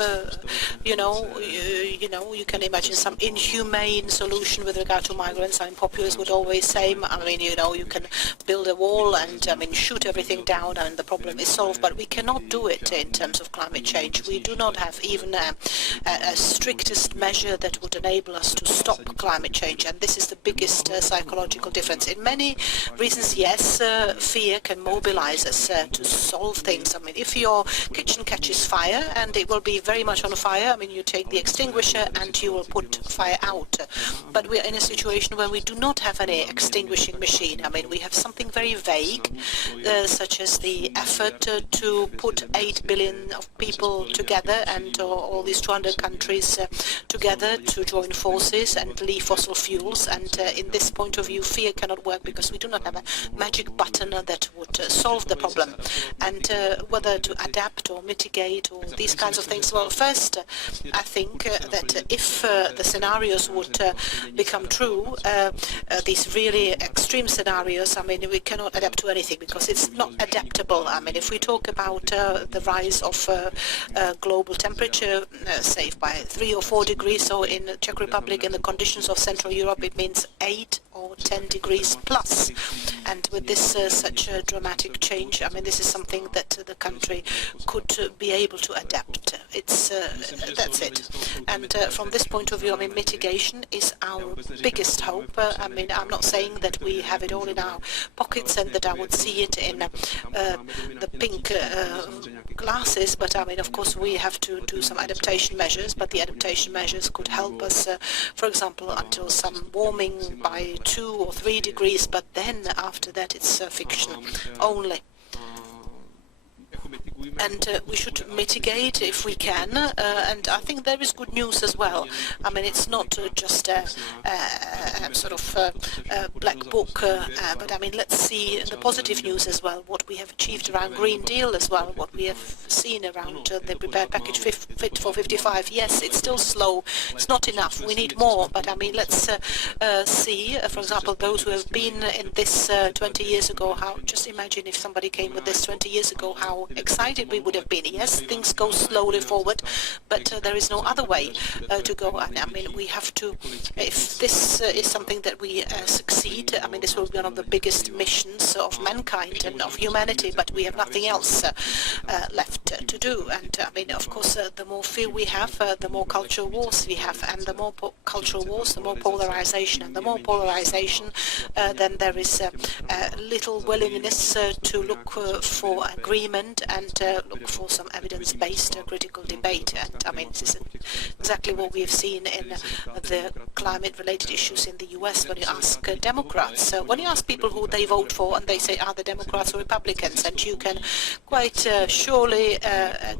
you can imagine some inhumane solution with regard to migrants. I mean, populists would always say, I mean, you can build a wall and shoot everything down and the problem is solved. But we cannot do it in terms of climate change. We do not have even a strictest measure that would enable us to stop climate change, and this is the biggest psychological difference. In many reasons, yes, fear can mobilize us to solve things. I mean, if you're your kitchen catches fire, and it will be very much on fire. I mean, you take the extinguisher and you will put fire out. But we are in a situation where we do not have any extinguishing machine. I mean, we have something very vague, such as the effort to put 8 billion of people together and all these 200 countries together to join forces and leave fossil fuels. And in this point of view, fear cannot work because we do not have a magic button that would solve the problem. And whether to adapt or mitigate or these kinds of things. Well, first, I think that if the scenarios would become true, these really extreme scenarios, I mean, we cannot adapt to anything because it's not adaptable. I mean, if we talk about the rise of global temperature, say by 3 or 4 degrees, so in the Czech Republic, in the conditions of Central Europe, it means 8 or 10 degrees plus. And with this such a dramatic change, I mean, this is something that the country could be able to adapt. It's that's it. And from this point of view, I mean, mitigation is our biggest hope. I mean, I'm not saying that we have it all in our pockets and that I would see it in the pink glasses, but I mean, of course, we have to do some adaptation measures, but the adaptation measures could help us, for example, until some warming by 2 or 3 degrees, but then after that it's fiction only. And we should mitigate if we can, and I think there is good news as well. I mean, it's not just a sort of black book, but I mean, let's see the positive news as well, what we have achieved around Green Deal as well, what we have seen around the prepared package Fit for 55. Yes, it's still slow, it's not enough, we need more, but I mean, let's see, for example, those who have been in this 20 years ago, how, just imagine if somebody came with this 20 years ago, how excited we would have been. Yes, things go slowly forward, but there is no other way to go. And I mean, we have to, if this is something that we succeed, I mean, this will be one of the biggest missions of mankind and of humanity, but we have nothing else left to do. And I mean, of course, the more fear we have, the more cultural wars we have, and the more cultural wars, the more polarization, and the more polarization, then there is little willingness to look for agreement and look for some evidence-based critical debate. And I mean, this is exactly what we have seen in the climate-related issues in the US. When you ask Democrats, when you ask people who they vote for, and they say, are they Democrats or Republicans, and you can quite surely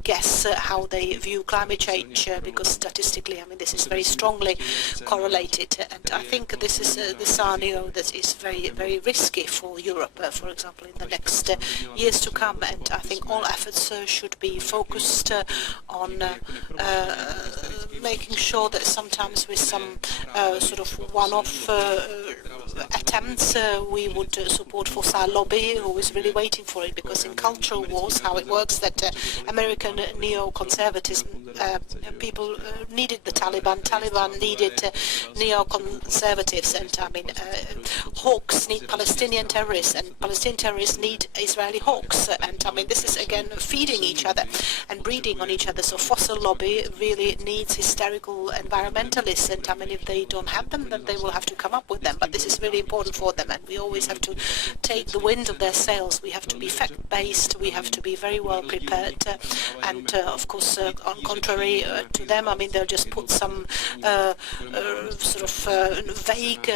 guess how they view climate change, because statistically, I mean, this is very strongly correlated. And I think this is the scenario that is very, very risky for Europe, for example, in the next years to come. And I think all efforts should be focused on making sure that sometimes with some sort of one-off attempts we would support fossil lobby, who is really waiting for it, because in cultural wars, how it works, that American neoconservatism, people needed the Taliban needed neoconservatives, and I mean, hawks need Palestinian terrorists, and Palestinian terrorists need Israeli hawks, and I mean, this is again feeding each other and breeding on each other. So fossil lobby really needs hysterical environmentalists, and I mean, if they don't have them, then they will have to come up with them. But this is really important for them, and we always have to take the wind of their sails. We have to be fact-based, we have to be very well prepared, and of course, on contrary to them, I mean, they'll just put some sort of vague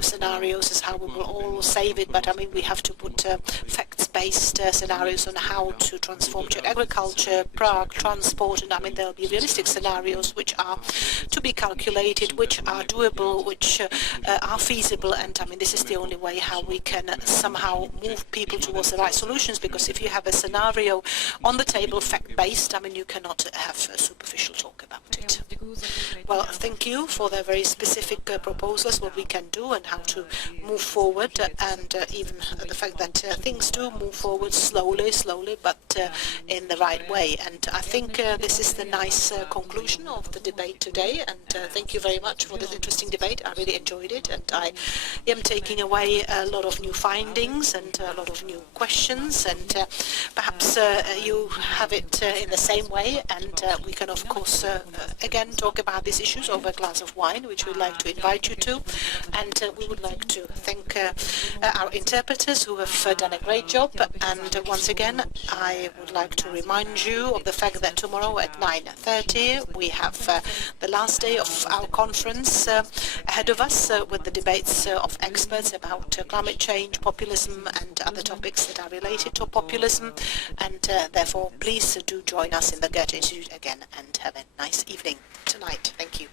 scenarios as how we will all save it, but I mean, we have to put facts-based scenarios on how to transform Czech agriculture, Prague, transport, and I mean, there'll be realistic scenarios which are to be calculated, which are doable, which are feasible, and I mean, this is the only way how we can somehow move people towards the right solutions, because if you have a scenario on the table, fact-based, I mean, you cannot have superficial talk about it. Well, thank you for the very specific proposals, what we can do and how to move forward, and even the fact that things do move forward slowly, but in the right way. And I think this is the nice conclusion of the debate today, and thank you very much for this interesting debate. I really enjoyed it, and I am taking away a lot of new findings and a lot of new questions, and perhaps you have it in the same way, and we can of course again talk about these issues over a glass of wine, which we'd like to invite you to. And we would like to thank our interpreters who have done a great job. job. And once again, I would like to remind you of the fact that tomorrow at 9:30 we have the last day of our conference ahead of us with the debates of experts about climate change, populism and other topics that are related to populism. And therefore, please do join us in the Goethe-Institute again and have a nice evening tonight. Thank you.